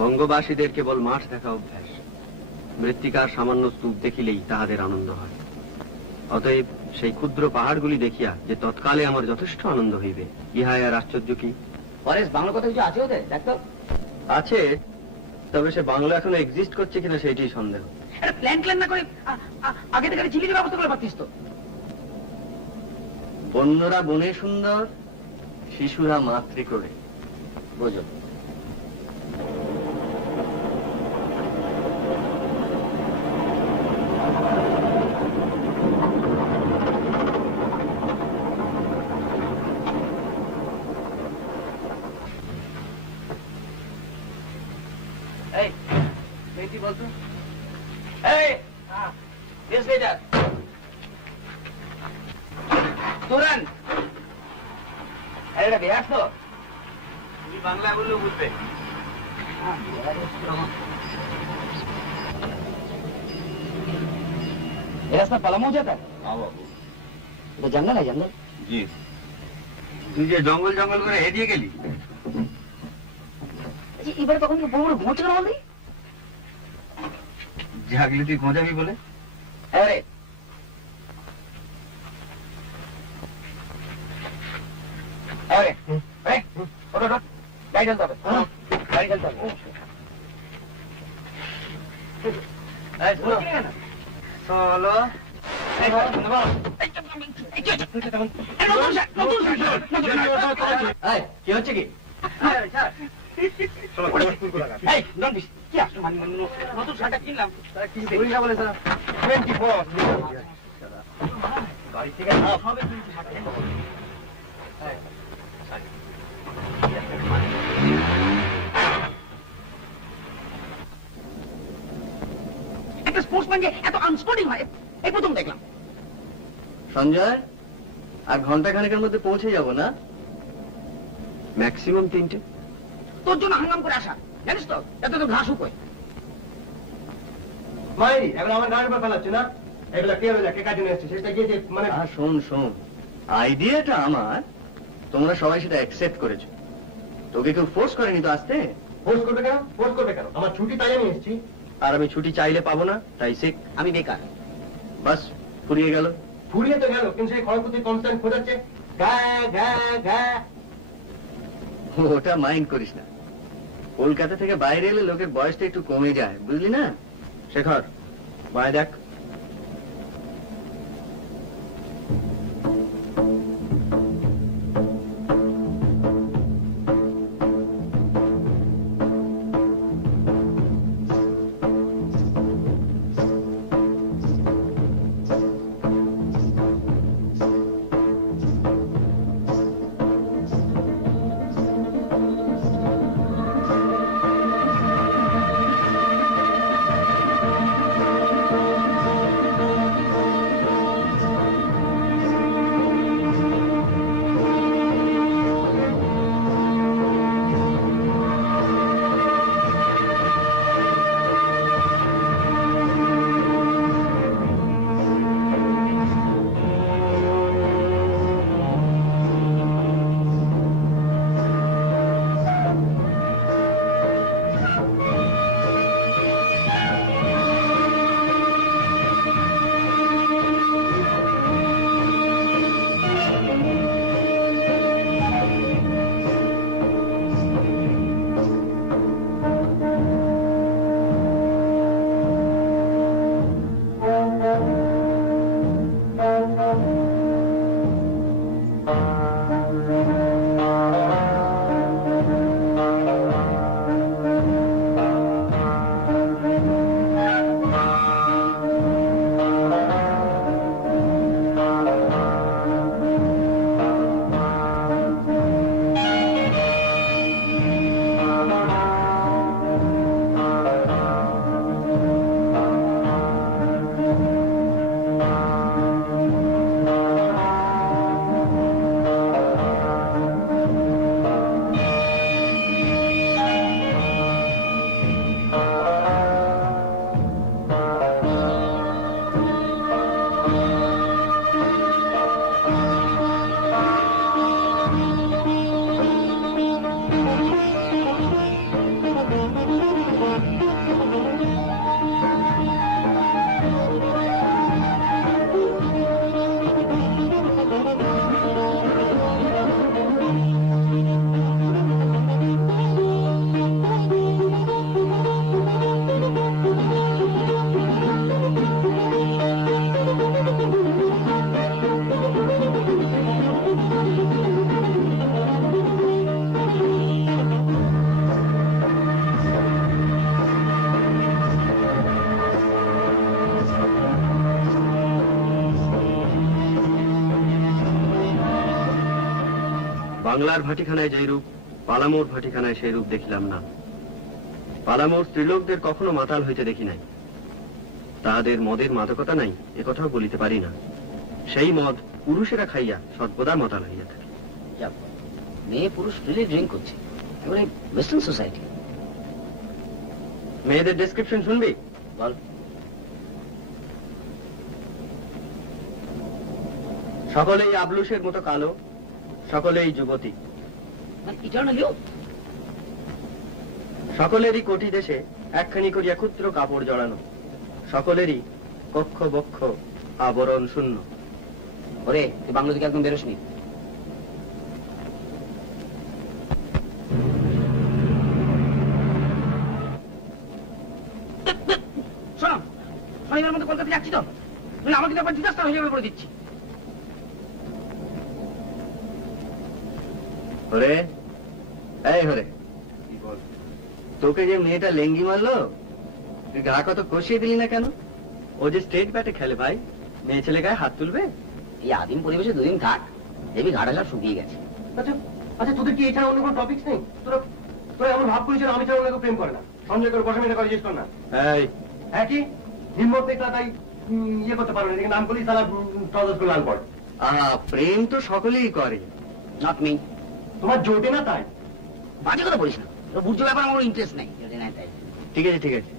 বঙ্গবাসীদের কেবল মাঠ দেখা অভ্যাস, মৃত্তিকার সামান্য স্তূপ দেখিলেই তাহাদের আনন্দ হয়। অতএব সেই ক্ষুদ্র পাহাড়গুলি দেখিয়া যে তৎকালে আমার যথেষ্ট আনন্দ হইবে, ইহাই আর আশ্চর্য কি? পরেশ, বাংলা কথা কিছু আছে ওদের? দেখতো আছে, তবে সে বাংলা এখনো এক্সিস্ট করছে কিনা সেইটাই সন্দেহ। প্ল্যান না করে আগে থেকে চিলির ব্যবস্থা করে পারতিস তো। বন্যরা বনে সুন্দর, শিশুরা মাতৃ করে, বোঝো। বলতো তুরান এটা বিহার তো, তুমি বাংলা বললেও বুঝবে। রাস্তা পালামো যেটা জঙ্গল है जंगल জি। তুই যে জঙ্গল জঙ্গল করে হেরিয়ে গেলি, এবারে তখন বড় বড় ঘুমোচ্ছে না বললি? জাগলি তুই গোঁজাবি বলে। আরে আরে ওটা গাড়ি চলতে হবে, গাড়ি চলতে হবে। চলো কি হচ্ছে কি? নতুন শার্টটা কিনলাম, বাড়ি থেকে একটা স্পোর্টসম্যান যে এত আনস্পোর্টিং হয় এই প্রথম দেখলাম। সঞ্জয়, আর ঘন্টা খানেকের মধ্যে পৌঁছে যাব না? ম্যাক্সিমাম 3টে। তোর জন্য হাঙ্গাম করে আসা, জানিস তো এত তো ঘাস উপায়। মাইরি এবার আমার গাড়ির উপর ফেলাচ্ছে না, এগুলা কে হয়ে কে কাজে এসছে সেটা গিয়ে মানে। শোন শোন, আইডিয়াটা আমার, তোমরা সবাই সেটা অ্যাকসেপ্ট করেছো, তোকে কেউ ফোর্স করেনি তো আসতে। ফোর্স করবে কেন? ফোর্স করবে কেন? আমার ছুটি তাই আমি এসেছি। আর আমি ছুটি চাইলে পাবো না, তাই শিখ। আমি বেকার। বাস ফুরিয়ে গেল। ফুরিয়ে তো গেল, কিন্তু সেই খড়কুতি কনস্ট্যান্ট খোঁজাচ্ছে গা গা গা। ওটা মাইন্ড করিস না, কলকাতা থেকে বাইরে এলে লোকের বয়সটা একটু কমে যায়, বুঝলি না? শেখর, বায় দেখ। বাংলার ভাটিখানায় যেই রূপ, পালামোর ভাটিখানায় সেই রূপ দেখিলাম না। পালামোর স্ত্রীলোকদের কখনো মাতাল হইতে দেখি নাই, তাহাদের মদের মাদকতা নাই এ কথাও বলিতে পারি না। সেই মদ পুরুষেরা খাইয়া সর্বদা মাতাল হইয়া থাকে। মেয়ে পুরুষ ফ্রিলি ড্রিঙ্ক করছে, এবারে ওয়েস্টার্ন সোসাইটি। মেয়েদের ডেসক্রিপশন শুনবি? বল। সকলেই আবলুসের মতো কালো, সকলেই যুবতী, সকলেরই কোটি দেশে একখানি করিয়া ক্ষুদ্র কাপড় জড়ানো, সকলেরই কক্ষ বক্ষ আবরণ শূন্য। ওরে তুই বাংলা থেকে একদম বেরোসনি। শোনো, শনিবার মধ্যে কলকাতা যাচ্ছি তো, আমাকে কিন্তু আবার ডিজাস্টার হয়ে যাবে বলে দিচ্ছি। হরে, এই হরে, তোকে যে মেয়েটা লেঙ্গি মারলো, তুই গা কত কষিয়ে দিলি না কেন? ও যে স্টেট ব্যাটে খেলে ভাই, মেয়ে ছেলে গায়ে হাত তুলবে? এই আদিম পরিবেশে দুদিন থাক, দেখবি ঘাটা সব শুকিয়ে গেছে। আচ্ছা আচ্ছা, তোদের কি এছাড়া অন্য কোনো টপিকস নেই? তোরা এমন ভাব করেছিল আমি ছাড়া অন্য কেউ প্রেম করে না। সঞ্জয় করে বসে মেয়েটা করে জিজ্ঞেস কর না। এই হ্যাঁ কি হিম্মত দেখলা তাই ইয়ে করতে পারো না, নাম করলি তারা ট্রাউজার করে লাল পড়ে। প্রেম তো সকলেই করে। Not me. তোমার জোটে না তাই? বাজে কথা বলিস না, বুঝছো ব্যাপার আমার ইন্টারেস্ট নেই। ঠিক আছে ঠিক আছে,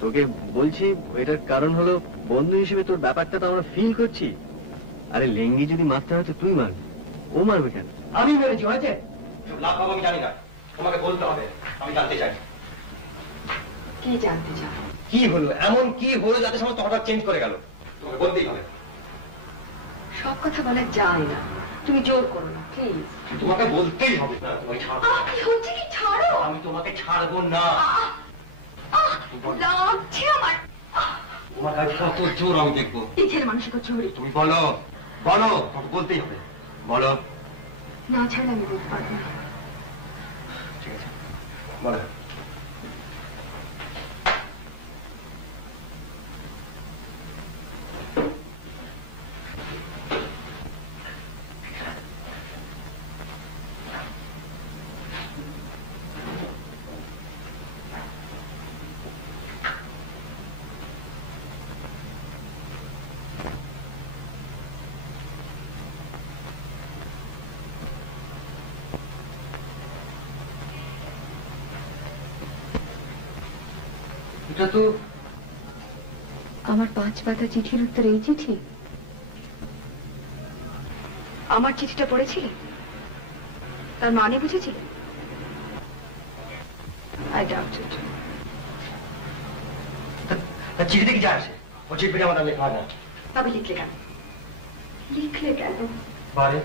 তোকে বলছি এটার কারণ হলো বন্ধু হিসেবে তোর ব্যাপারটা তো আমরা ফিল করছি। আরে লেঙ্গি যদি মারতে হয় তো তুই মারবি, ও মারবে কেন? আমি মেরেছি, হয়েছে? লাভ পাবো আমি জানি না, তোমাকে বলতে হবে, আমি জানতে চাই। কি জানতে চাও? কি হলো, এমন কি হলো যাতে সমস্ত হঠাৎ চেঞ্জ করে গেল? তোমাকে বলতেই হবে। সব কথা বলা যায় না, তুমি জোর করো না প্লিজ। তোমাকে বলতেই হবে। না তোমাকে ছাড়বো। কি হচ্ছে কি? ছাড়ো। আমি তোমাকে ছাড়বো না। লাগছে আমার। তোমার গায়ে কত জোর আমি দেখবো। এই ছেলে মানুষের চোরি। তুমি বলো বলো, তোমাকে বলতেই হবে, বলো। না ছাড়লে আমি বলতে পারবো না। ঠিক আছে বলো। এটা তো আমার 5 পাতা চিঠির উত্তর এই চিঠি? আমার চিঠিটা পড়েছিলে? তার মানে বুঝেছিলে? I doubt it. চিঠিতে কি যায় আসে? ও চিঠি আমার লেখা হয় না। তবে লিখলে কেন? লিখলে কেন? বারে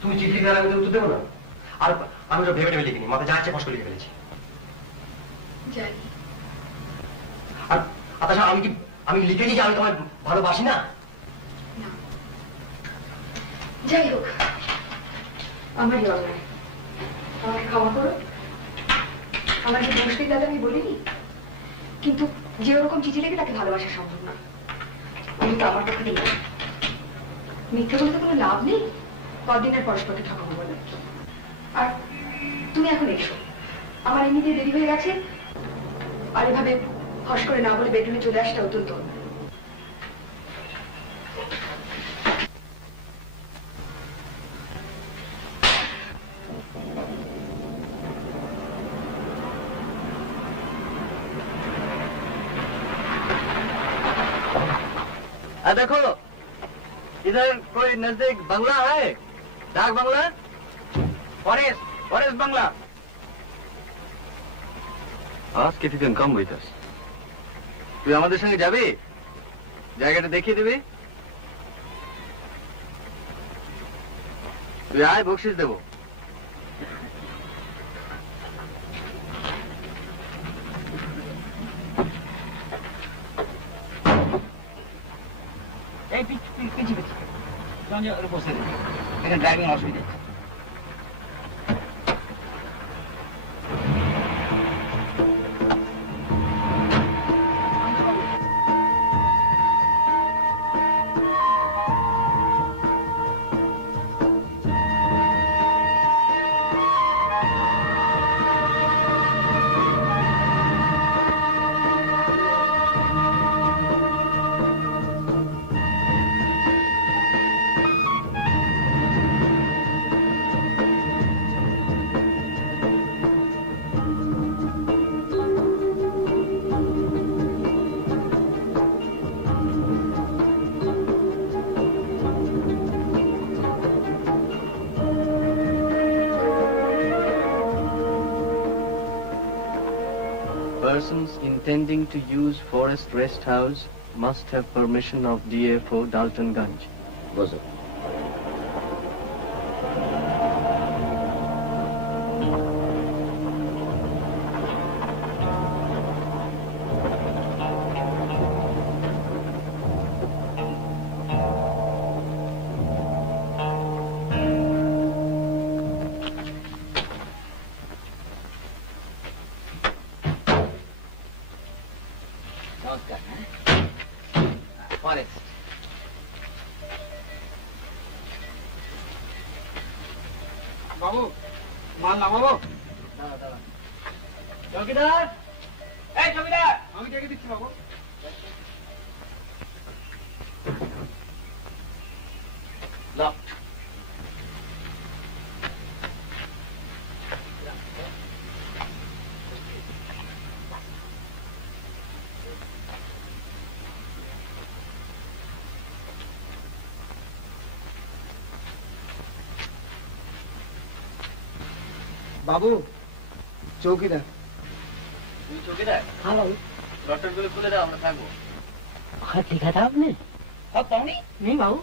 তুমি চিঠি লিখে আমি উত্তর দেবো না? আর আমি তো ভেবে ভেবে লিখিনি, মাথা যাচ্ছে কষ্ট লিখে ফেলেছি। জানি। আর তাছাড়া আমি লিখেছি যে আমি তোমায় ভালোবাসি না। না, যাই হোক, আমারই অন্যায়, আমাকে ক্ষমা করো। আমার যে দোষ নেই দাদা আমি বলিনি, কিন্তু যে ওরকম চিঠি লিখে তাকে ভালোবাসা সম্ভব না। আমি তো আমার পক্ষে দিলাম। মিথ্যে বলতে কোনো লাভ নেই, কদিনের পরস্পরকে ঠকাবো বলে। আর তুমি এখন এসো, আমার এমনিতে দেরি হয়ে গেছে, আর এভাবে হস করে না বলে বেডরুমে চলে আসটা অত্যন্ত। देखो इधर कोई नजदीक बंगला है, डाक बंगला? Forest, forest bungalow. Ask if you can come with us. তুই আমাদের সঙ্গে যাবি? জায়গাটা দেখিয়ে দিবি? তুই আয়, বকশিস দেবো। এই পিছিয়ে বসে এখানে ড্রাইভিং অসুবিধা। Persons intending to use Forest Rest House must have permission of DFO Daltonganj. বুঝো ফরেস্ট বাবু মাল নামাবো চৌকিদার এই চৌকিদার আমি ডেকে দিচ্ছি বাবু লকড বাবু চৌকিদার तुम चौकीदार? हाँ बाबू डॉक्टर को खुले दाओ আমরা থাকবো खत लिखा था आपने সব পাওনি नहीं बाबू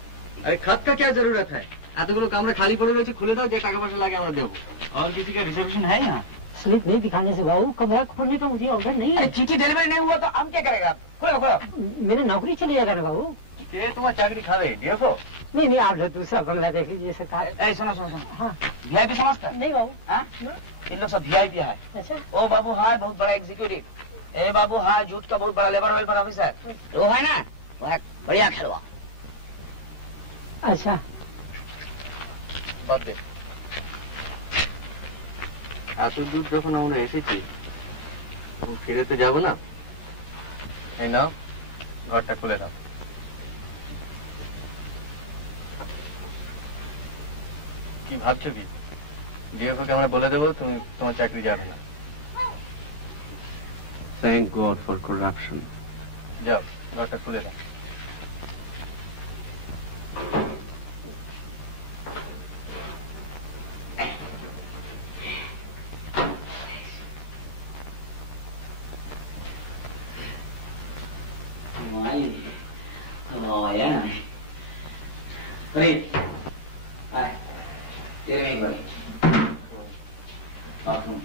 अरे खत का क्या जरूरत है এতগুলো কামরা খালি পড়ে রয়েছে খুলে দাও যে টাকা পয়সা লাগে আমরা দেবো और किसी का रिजर्वेशन है यहाँ स्लिप नहीं दिखाने से बाबू कमरा खोलने का मुझे ऑर्डर नहीं है चिट्ठी डिलीवरी नहीं हुआ तो हम क्या करेगा खोलो खोलो मेरी नौकरी चली जाएगा ना बाबू কে তোমার চাকরি খাবে ডিএফও नहीं नहीं आप लोग दूसरा बंगला देख लीजिए सरकार ए सुनो सुनो सुनो हाँ वीआईपी समझता है नहीं बाबू हाँ? इन लोग सब वीआईपी है अच्छा ओ बाबू हाय बहुत बड़ा एग्जीक्यूटिव ए बाबू हाय झूठ का बहुत बड़ा लेबर वेलफेयर ऑफिसर वो है ना वो एक बढ़िया खिलवा अच्छा বাদ দে এত দূর যখন আমরা এসেছি ফিরে তো যাবো না এই নাও ঘরটা খুলে দাও কি ভাবছো কি ডিএফওকে আমরা বলে দেবো তুমি তোমার চাকরি যাবে না Thank God for corruption. যাও ঘরটা খুলে দাও Oh yeah. Wait. Hi. Tell me buddy. Welcome.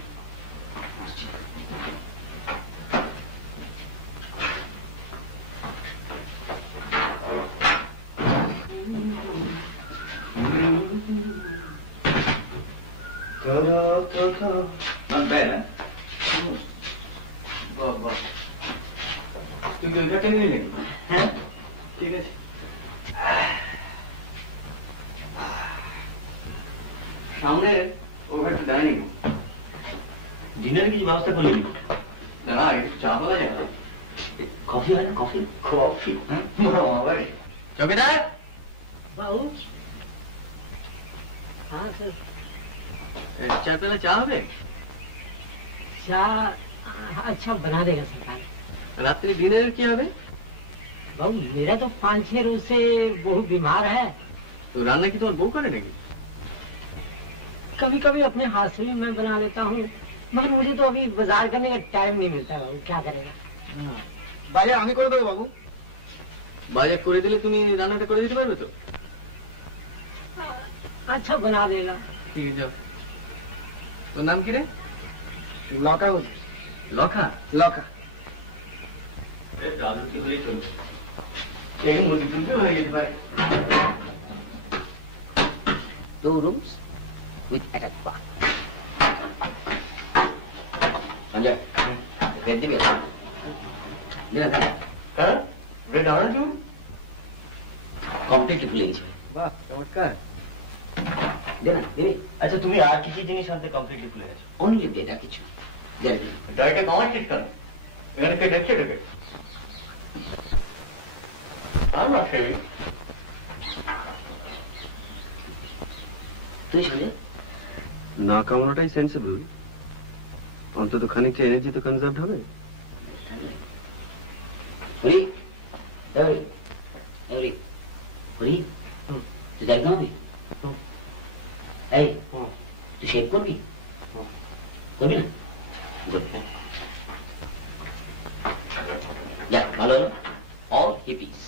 Not bad, huh? বাহ বাহ তুই কি ওইটা টেনে নিলি Huh? ঠিক আছে সামনে ওভারটা দেয়নি डिनर की व्यवस्था कर ली দাঁড়া একটু চা পাওয়া যায় कॉफी है ना कॉफी কফি চৌকিদার बाबू हाँ सर চা পেলে চা হবে चाय अच्छा बना देगा सरकार রাত্রি ডিনার কি হবে बाबू मेरा तो 5-6 रोज से बहुत बीमार है তো রান্না কি তোমার বউ করে নাকি कभी कभी अपने हाथ से भी मैं बना लेता हूँ मगर मुझे तो अभी बाजार करने का टाइम नहीं मिलता बाबू क्या करेगा बाजार আমি করে দেবো বাবু বাজার করে দিলে তুমি রান্নাটা করে দিতে পারবে তো अच्छा बना देगा ঠিক আছে যাও তোর নাম কি রে লকা লখা লকা দাদু কি হয়ে চলবে এই মুরগি তুলতে হয়ে যেতে পারে Two rooms with attached bath. Sanjay, bed dibe. Dina ka? হ্যাঁ ব্রেড আনার জন্য Completely full হয়েছে। বাহ চমৎকার Dina, dibe. আচ্ছা তুমি আর কি কি জিনিস আনতে কমপ্লিটলি ভুলে গেছো Only bed আর কিছু। There be. ডাইরেক্ট কমার ঠিক কেন এখানে কে দেখছে এটাকে আমরা সেই তুই শুনে? না কামনাটাই সেন্সিবল অন্তত খানিকটা এনার্জি তো কনজার্ভ হবে হরি, হরি, হরি, হরি। তুই যাই খাবি? এই, তুই শেভ করবি? করবি না? Good. ভালো হলো, অল হিপিস।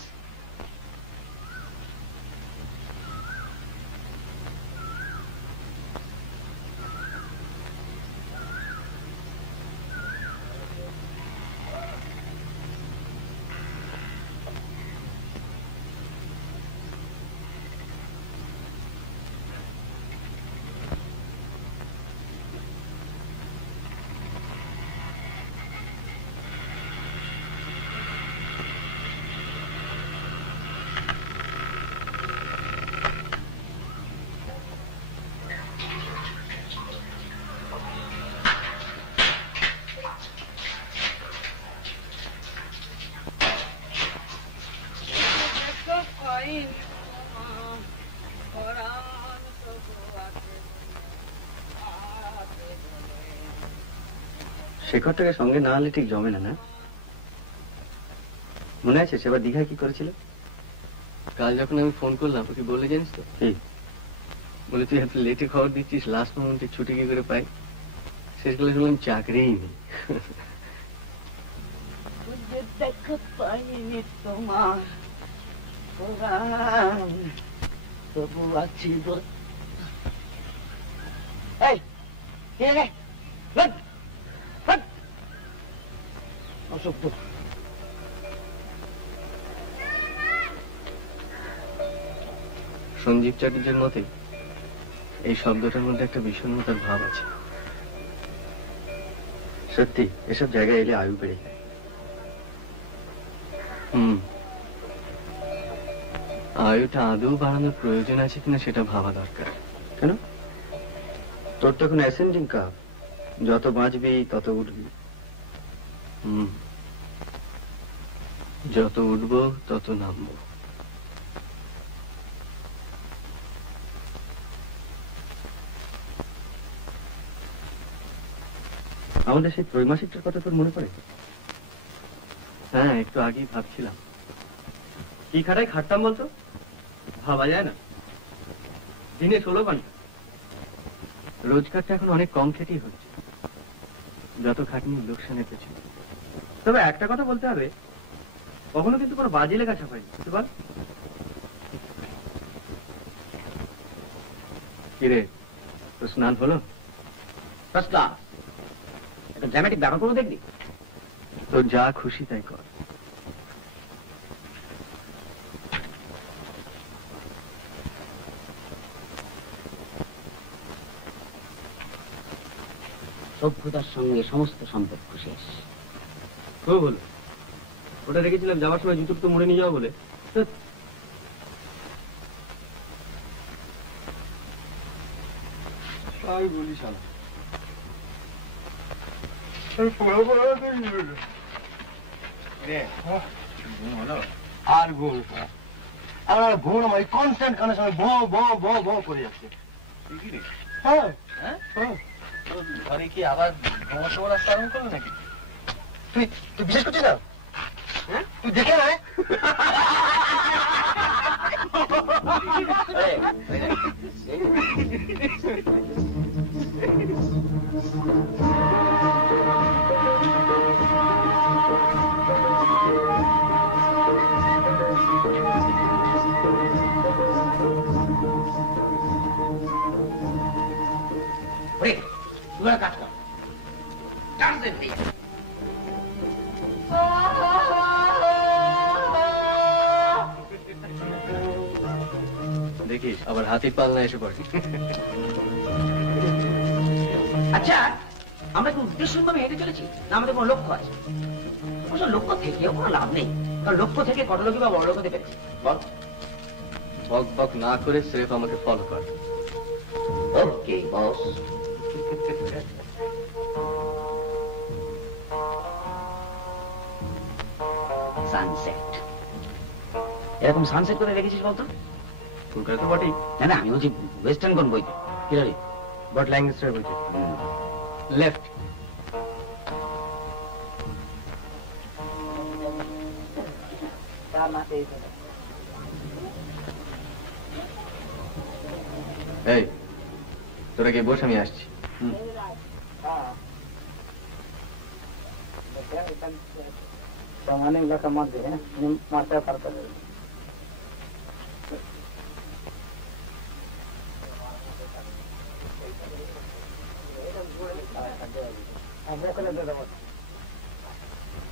শেখরটাকে সঙ্গে না হলে ঠিক জমে না, না? মনে আছে সেবার দীঘায় কি করেছিল? কাল যখন আমি ফোন করলাম ওকে বলে জানিস তো? কি বলে তুই এত লেটে খবর দিচ্ছিস, লাস্ট মোমেন্টে ছুটি কি করে পাই? শেষকালে শুনলাম চাকরিই নেই। দেখো পাইনি তোমার তবু আছি। এই অসভ্য। সঞ্জীব চ্যাটার্জির মতে এই শব্দটার মধ্যে একটা বিষণ্ণতার ভাব আছে। সত্যি এসব জায়গায় এলে আয়ু বেড়ে যায়। আয়ুটা আদৌ বাড়ানোর প্রয়োজন আছে কিনা সেটা ভাবা দরকার। কেন? তোর তখন অ্যাসেন্ডিং কাপ, যত বাঁচবি তত উঠবি। যত উঠবো তত নামবো। আমাদের সেই ত্রৈমাসিকটার কথা তোর মনে পড়ে? হ্যাঁ, একটু আগেই ভাবছিলাম। কি খাটায় খাটতাম বলতো? ভাবা যায় না। দিনে 16 ঘন্টা। রোজগারটা এখন অনেক কম খেটেই হচ্ছে, যত খাটনি লোকসানের পেছনে। তবে একটা কথা বলতে হবে, কখনো কিন্তু কোনো বাজে লেখা ছাপাই বুঝতে পার? কিরে, তো স্নান হলো? First class. একটা ড্রামাটিক ব্যাপার করে দেখবি? তোর যা খুশি তাই কর। সভ্যতার সঙ্গে সমস্ত সম্পর্ক শেষ। খুব হলো। ওটা রেখেছিলাম যাওয়ার সময় জুতো তো মুড়ে নিয়ে যাওয়া বলে। তাই বলি শালা। আর ঘুম আমার ঘুম আমার কনস্ট্যান্ট কানের সঙ্গে ভ ভ ভ ভ করে যাচ্ছে। হ্যাঁ হ্যাঁ, ঘরে কি আবার ঘুমোতে রাস্তা আরম্ভ করলো নাকি? তুই তুই বিশেষ করছিস না? হ্যাঁ তুই দেখে না? কাজ কর। দেখিস আবার হাতির পাল্লা এসে পড়ে। আচ্ছা, আমরা কি উদ্দেশ্যভাবে হেঁটে চলেছি না আমাদের কোনো লক্ষ্য আছে? অবশ্য লক্ষ্য থেকেও কোনো লাভ নেই, কারণ লক্ষ্য থেকে কত লোকই বা বড় লোক হতে পেরেছে। বল। বক বক না করে স্রেফ আমাকে ফলো কর। ওকে বস। সানসেট। এরকম সানসেট করে দেখেছিস বলতো? কলকাতা তো বটেই, না না, আমি বলছি ওয়েস্টার্ন কোন বইতে। কি রে? বাট ল্যাঙ্গুয়েজটা বলছি। লেফট। এই তোরা গিয়ে বস, আমি আসছি। सामान्य इलाका मत दे मारता करता है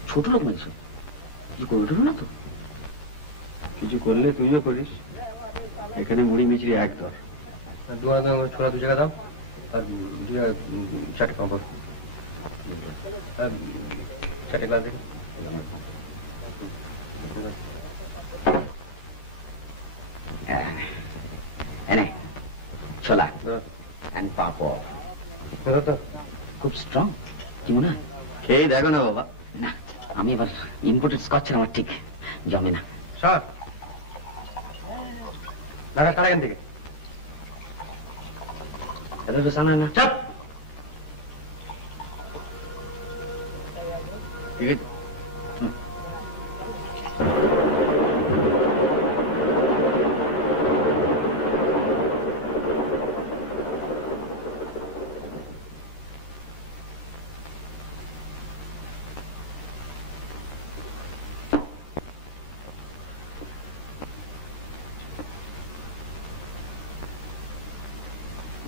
ছোট লোক মানুষ কিছু করবে না তো কিছু করলে তুইও করিস এখানে মুড়ি মিচড়ি এক দর छोड़ा 2 जगह दाও আর 4 পাবো 4 গ্লাস দেখি এনে ছোলা এন্ড পাপড় খুব স্ট্রং কি মনে হয় খেয়ে দেখো না বাবা না আমি এবার ইম্পোর্টেড স্কচ আমার ঠিক জমে না স্যার লাগা কারা এখান থেকে এটা তো জানা না চাপ ঠিক আছে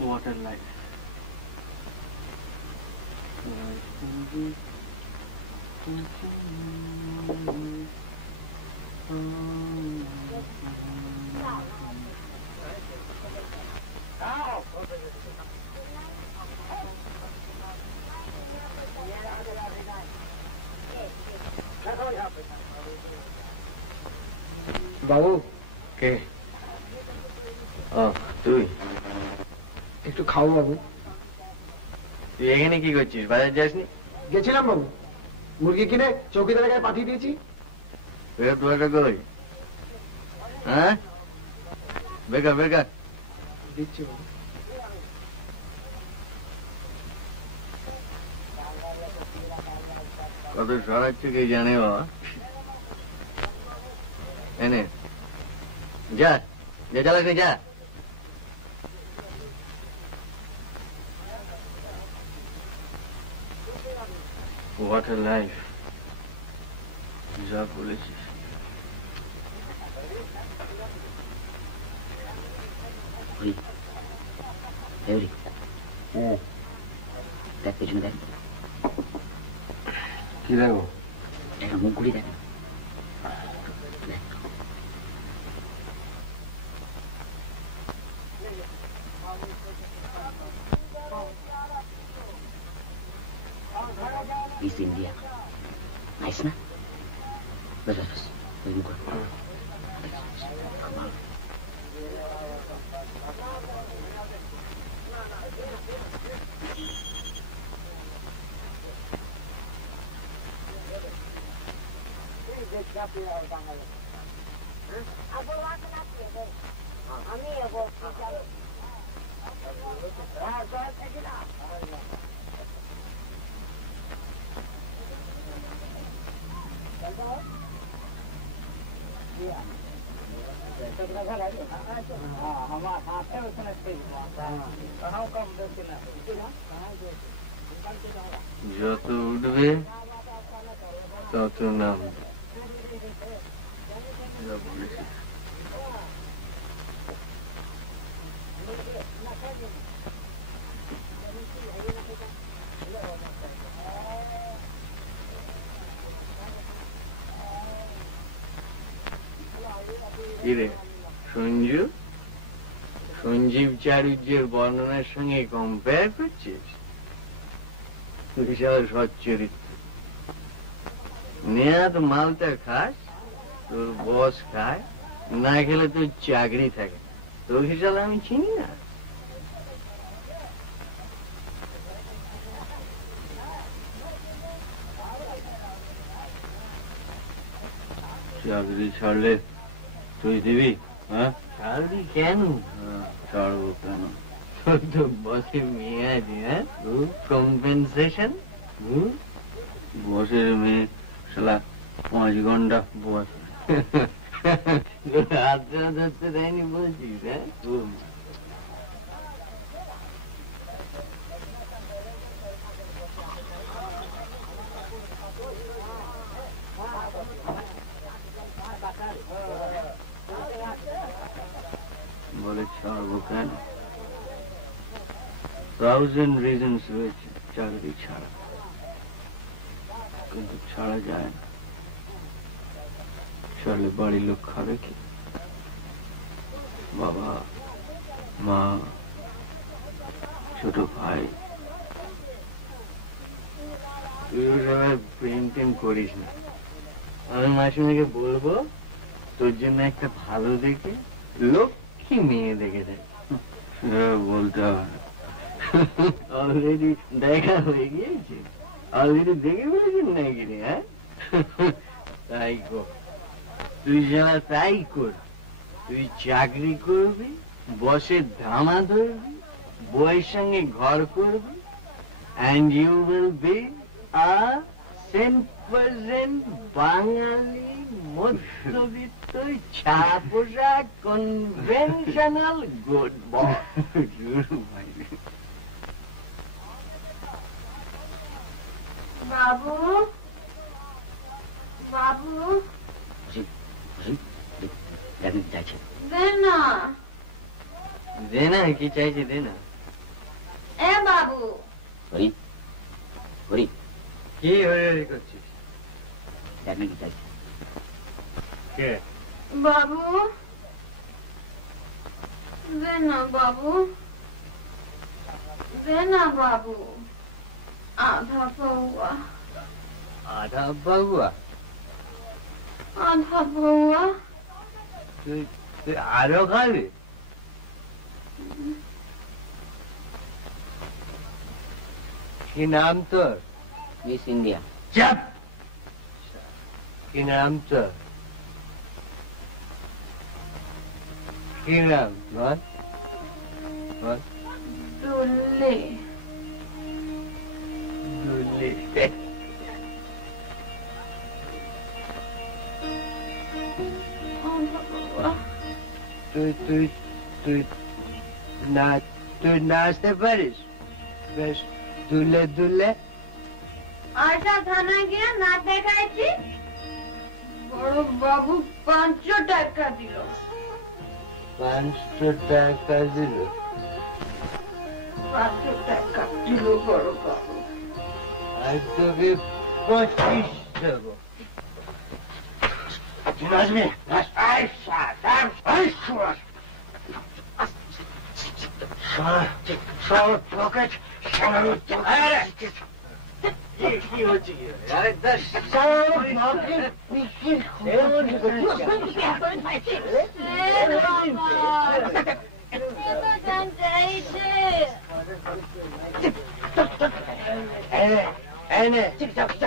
Water life. বাবু কে ও তুই একটু খাও বাবু তুই এখানে কি করছিস বাজার যাসনি গেছিলাম বাবু মুরগি কিনে চৌকিদারের গায়ে পাঠিয়ে দিয়েছি কই হ্যাঁ বেকার বেকার দিচ্ছি বাবু কত সরাচ্ছে কে জানে বাবা এনে যা যা চালাস যা What a life. যা বলেছিস দেখ পেছনে দেখ কি দেখো একটা মুখ ঘুরি দেখ East India. Nice, na? Bas. Ini gua. Kamal. যত উঠবে তত নাম কিরে সঞ্জু সঞ্জীব চারুজ্যের বর্ণনার সঙ্গে কম্পেয়ার করছিস বিশাল সচ্চরিত্র নেয়াদ মালটা খাস তোর বস খায় না খেলে তোর চাকরি থাকে তোর হিসাবে আমি চিনি না চাকরি ছাড়লে তুই দিবি হ্যাঁ ছাড়বি কেন ছাড়বো কেন তোর তো বসে মেয়ে আছে হ্যাঁ কম্পেনসেশন বসের মেয়ে শালা 5 ঘন্টা বস হাতটা ধরতে দেয়নি বলছিস হ্যাঁ ছাড়বো কেন? 1000 রিজনস রয়েছে চাকরি ছাড়া, কিন্তু ছাড়া যায় না। ছাড়লে বাড়ির লোক খাবে কি? বাবা, মা, ছোট ভাই। তুই ওসব প্রেম টেম করিস না। আমি মাসিমাকে বলবো তোর জন্য একটা ভালো দেখে লক্ষ্মী মেয়ে দেখে দেয়। বলতে হবে অলরেডি দেখা হয়ে গিয়েছে। অলরেডি দেখে ফেলেছেন নাকি রে? হ্যাঁ, তাই কর। তুই যারা তাই কর। তুই চাকরি করবি, বসের ধামা ধরবি, বউয়ের সঙ্গে ঘর করবি, and you will be a 10% বাঙালি মধ্যবিত্ত ছাপোষা কনভেনশনাল গুড বয়। বাবু, বাবু, চাইছে দে না। দে না, কি চাইছে দে না। এ বাবু, হরি হরি কি হরি করছিস? দেখ না কি চাইছে। কে? বাবু, দে না বাবু, দে না বাবু, আধা পৌয়া। আধা বাবুয়া? আধা পৌয়া। তুই আরো খাবি? কি নাম তোর? Miss India. চাপ। কি নাম তোর? কি নাম? বল বল। দুল্লে। দুলি। আধা পৌয়া। তুই তুই তুই তুই নাচতে পারিস? বেশ দুলে দুলে। আশা থানায় গিয়ে না দেখাইছি, বড় বাবু 500 টাকা দিল। 500 টাকা দিল? 500 টাকা দিল বড় বাবু। আর তোকে 25 দেবো। নাচবি? পকেট কি হচ্ছে কি? আরে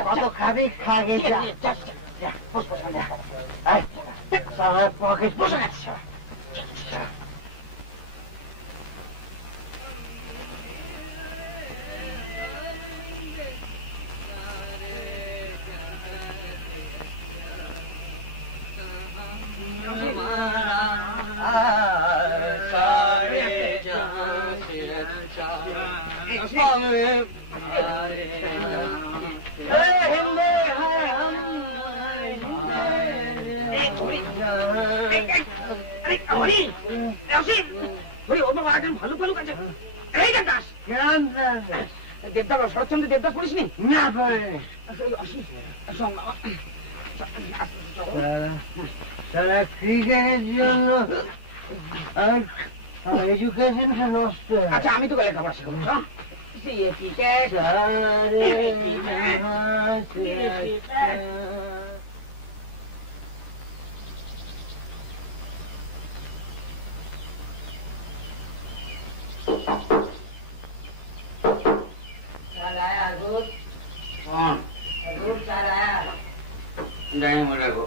কত খাবি খাগে পকেট বসে গেছে। দেবদাস, শরৎচন্দ্র দেবদাস পড়িসনি? না পারে তারা ক্রিকেটের জন্য এডুকেশনটা নষ্ট। আচ্ছা, আমি তো লেখাপড়া শেখাবো। রাখো।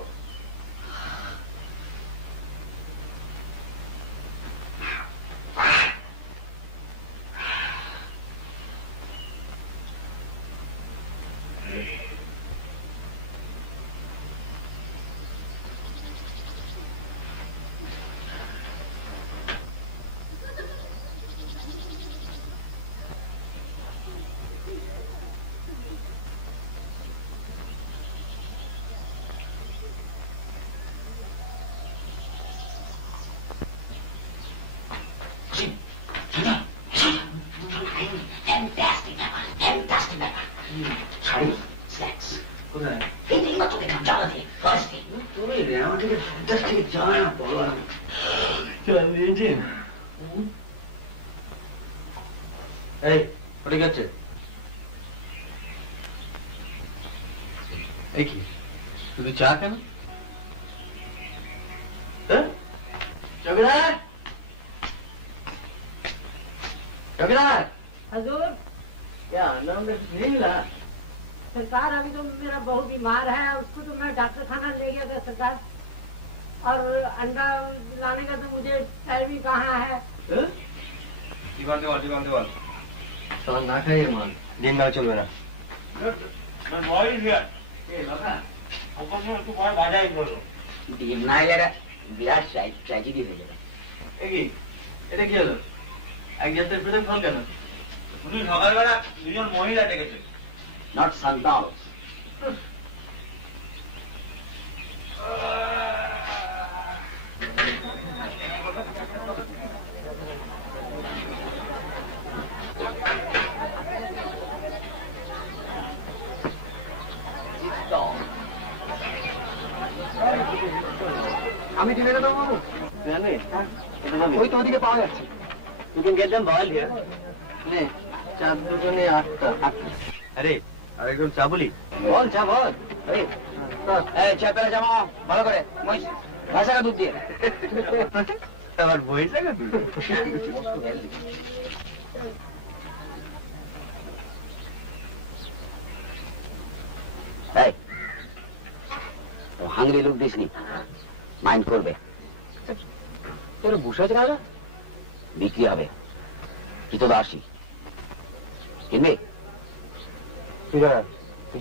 তোরা চোখে জ্বালা দিয়ে ফাঁসতে তুমি আমার থেকে 50 থেকে যা না বলো চল দিয়েছেন এই ওটা কি হচ্ছে? এই কি শুধু চা কেন? চৌকিদার चौकीदार हजूर क्या नाम नहीं मिला सरकार अभी तो मेरा बहू बीमार है उसको तो मैं डॉक्टर खाना ले गया था सरकार और अंडा लाने का तो मुझे टाइम ही कहाँ है दीवार साल ना खाइए मान दिन ना चल ना ডিম না এলে বিরাট ট্র্যাজেডি হয়ে যাবে এটা কি হলো এক জাতের পৃথক ফল কেন উনি সকালবেলা দুজন মহিলা ডেকেছে নট সান্তাল আমি দিলে দেবো বাবু। জানি ওই তো ওদিকে পাওয়া যাচ্ছে। You can get them boiled here. নে চার দুজনে 8টা আরে আর একদম চা বলি। বল চা বল এই চা পেলে জামা ভালো করে ভাষা দুধ দিয়ে আবার বই জায়গা তুই এই ও হাংরি লুক দিসনি মাইন্ড করবে তোর বসে আছে রাজা বিক্রি হবে কি তো দাসি কিনবে তুই জানা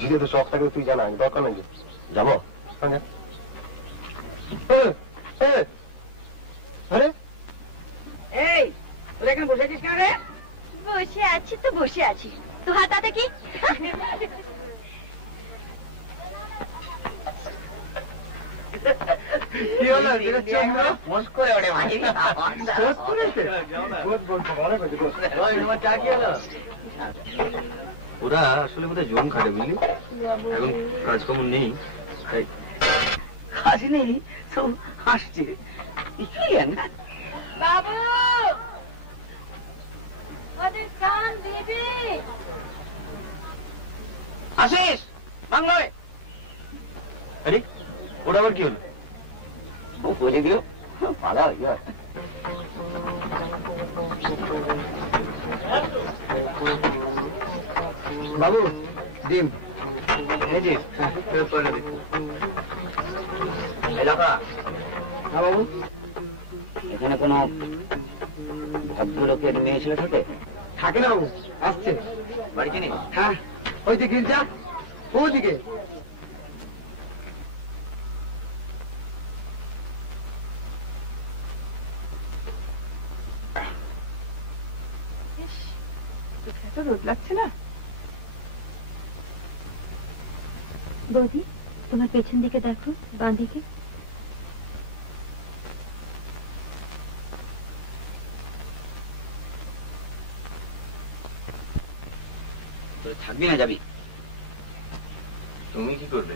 ঝিলে তো শখ থাকে তুই জানা দরকার নাই যাবো আরে এই তোরা এখানে বসে আছিস কেন রে বসে আছি তো বসে আছি তো হাতাতে কি কি হলো মোস করে ওঠে মাঝে চা কি হলো ওরা আসলে বোধহয় জম খাটে বুঝলি এখন কাজকর্ম নেই তাই হাসি নেই সব হাসছে বাবু ওদের কান দিবি আসিস বাংলায় আরে ওরা আবার কি হলো ও বলে দিও পালা হয়ে যায় বাবু ডিম এই যে পরে দে এলাকা হ্যাঁ বাবু এখানে কোনো ভদ্রলোকের মেয়ে ছেলে থাকে থাকে না বাবু আসছে বাড়িতে নেই হ্যাঁ ওই দিকে যা ওদিকে তো রোদ লাগছে না বৌদি তোমার পেছন দিকে দেখো বাঁ দিকে থাকবি না যাবি তুমি কি করবে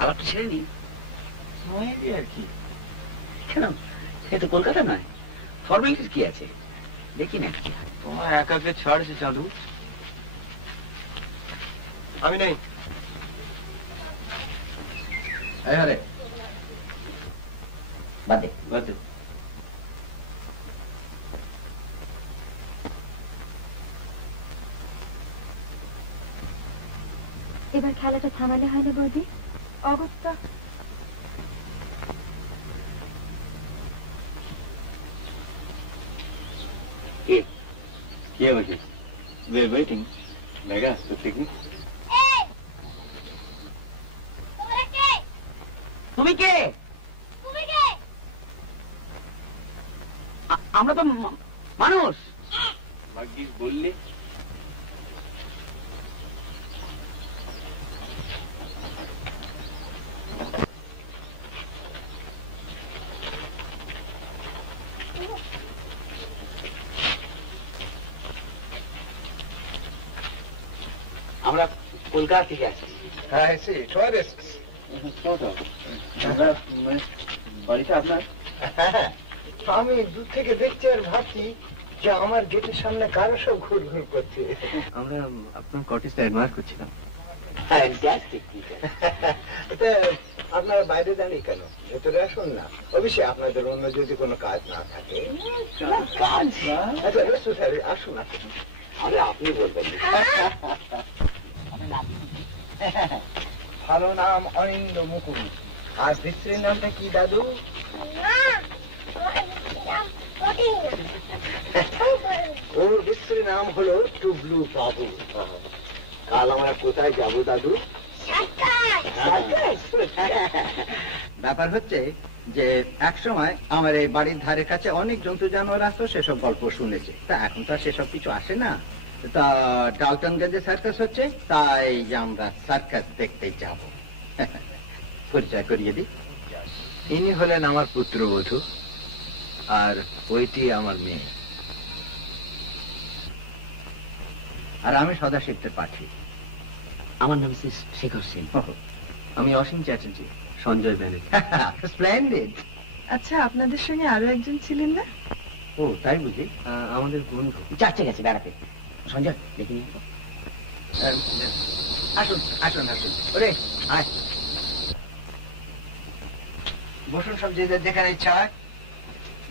আবার তো ছেড়ে নি আর কি কেন এ তো কলকাতা নয় ফর্মালিটিস কি আছে দেখি না তোমার একাকে ছাড়ছে চাঁদু আমি নেই আরে বাদে বাদে এবার খেলাটা থামালে হয় না বৌদি অগত্যা কি হয়েছে we're waiting মেগা তো পিকনিক তুমি কে আমরা তো মানুষ ভাগ্যিস বললে আমরা কলকাতা থেকে আসছি I see. Tourists. বাড়িটা আপনার? আমি দূর থেকে দেখছি আর ভাবছি যে আমার গেটের সামনে কারো সব ঘুরঘুর করছে। আমরা আপনার কটেজটা অ্যাডমায়ার করছিলাম। আপনারা বাইরে দাঁড়িয়ে কেন? ভেতরে আসুন না। অবশ্যই আপনাদের অন্য যদি কোনো কাজ না থাকে। কাজ? আচ্ছা আসুন আসুন। আরে আপনি বলবেন। ভালো নাম অনিন্দ মুকুন্দ। আর স্ত্রীর নামটা কি দাদু? ওর স্ত্রীর নাম হলো টুবলু বাবু। কাল আমরা কোথায় যাবো দাদু? ব্যাপার হচ্ছে যে এক সময় আমার এই বাড়ির ধারে কাছে অনেক জন্তু জানোয়ার আসতো, সেসব গল্প শুনেছে। তা এখন তো সেসব কিছু আসে না। তা ডালটনগঞ্জে সার্কাস হচ্ছে, তাই আমরা সার্কাস দেখতে যাব। পরিচয় করিয়ে দিই। ইনি হলেন আমার পুত্রবধূ, আর ওইটি আমার মেয়ে। আর আমি সদাশিবদের পাঠি। আমার নাম শেখর সিং। আমি অসীম চ্যাটার্জি, সঞ্জয় ব্যানার্জি। স্প্লেন্ডিড। আচ্ছা, আপনাদের সঙ্গে আরো একজন ছিলেন না? ও তাই বুঝি? আমাদের বন্ধু। চার্চে গেছে বেড়াতে। সঞ্জয় দেখে নিয়ে আসুন আসুন আসুন। ওরে আয়, বসুন সব যে যেখানে ইচ্ছা হয়।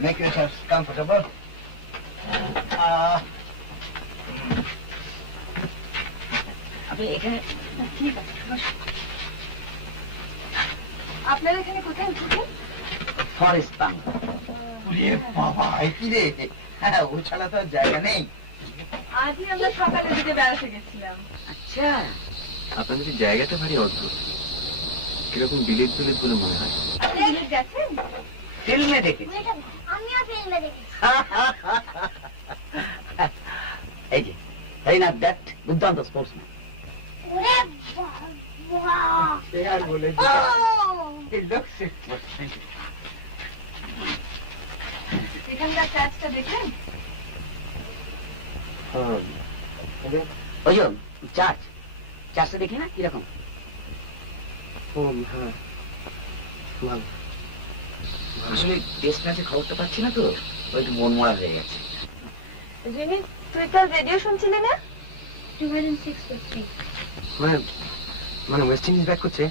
Make yourself comfortable. আপনি এখানে ঠিক আছে, আপনারা এখানে কোথায় থাকেন? ফরেস্ট বাংলা। বাবা কি রে, হ্যাঁ ও ছাড়া তো আর জায়গা নেই। আজই আমরা সকালে দিকে বেড়াতে গেছিলাম। আচ্ছা, আপনাদের এই জায়গাটা ভারী অদ্ভুত, কিরকম বিলেত বিলেত বলে মনে হয়। আপনি বিলেত গেছেন? ফিল্মে দেখেছি। আমিও ফিল্মে দেখেছি। এই যে হরিনাথ দত্ত দুর্দান্ত স্পোর্টসম্যান। ওরে বাবা! সে আর বলে ও! এখানকার চার্চটা দেখলেন? ওই চার্চটা দেখি না কিরকম? হ্যাঁ, ভালো। আসলে টেস্ট ম্যাচের খবরটা পাচ্ছি না তো, ওই একটু মন মরা হয়ে গেছে। জিনি, তুই কাল রেডিও শুনছিলি না? 2006 মানে ওয়েস্ট ইন্ডিজ ব্যাক করছে।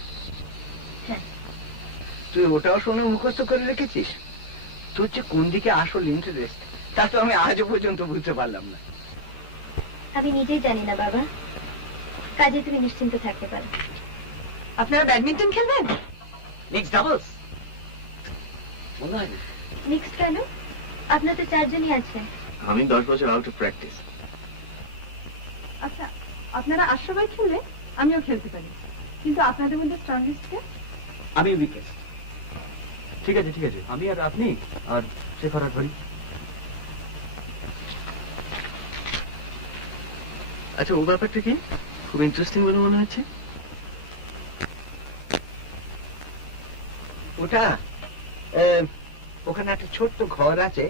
তুই ওটাও শুনে মুখস্থ করে রেখেছিস? তোর যে কোন দিকে আসল ইন্টারেস্ট তা তো আমি আজও পর্যন্ত বুঝতে পারলাম না। আমি নিজেই জানি না বাবা, কাজে তুমি নিশ্চিন্ত থাকতে পারো। আপনারা ব্যাডমিন্টন খেলবেন? মিক্স ডাবলস মনে হয় না। মিক্স কেন? আপনার তো 4 জনই আছেন। আমি 10 বছর আউট অফ প্র্যাকটিস। আচ্ছা, আপনারা 8 সবাই খেললে আমিও খেলতে পারি, কিন্তু আপনাদের মধ্যে স্ট্রংগেস্ট কে? আমি উইকেট। ঠিক আছে ঠিক আছে, আমি আর আপনি আর শেখর আর ধরি। আচ্ছা, ও ব্যাপারটা কি খুব ইন্টারেস্টিং বলে মনে হচ্ছে। ওটা ওখানে একটা ছোট্ট ঘর আছে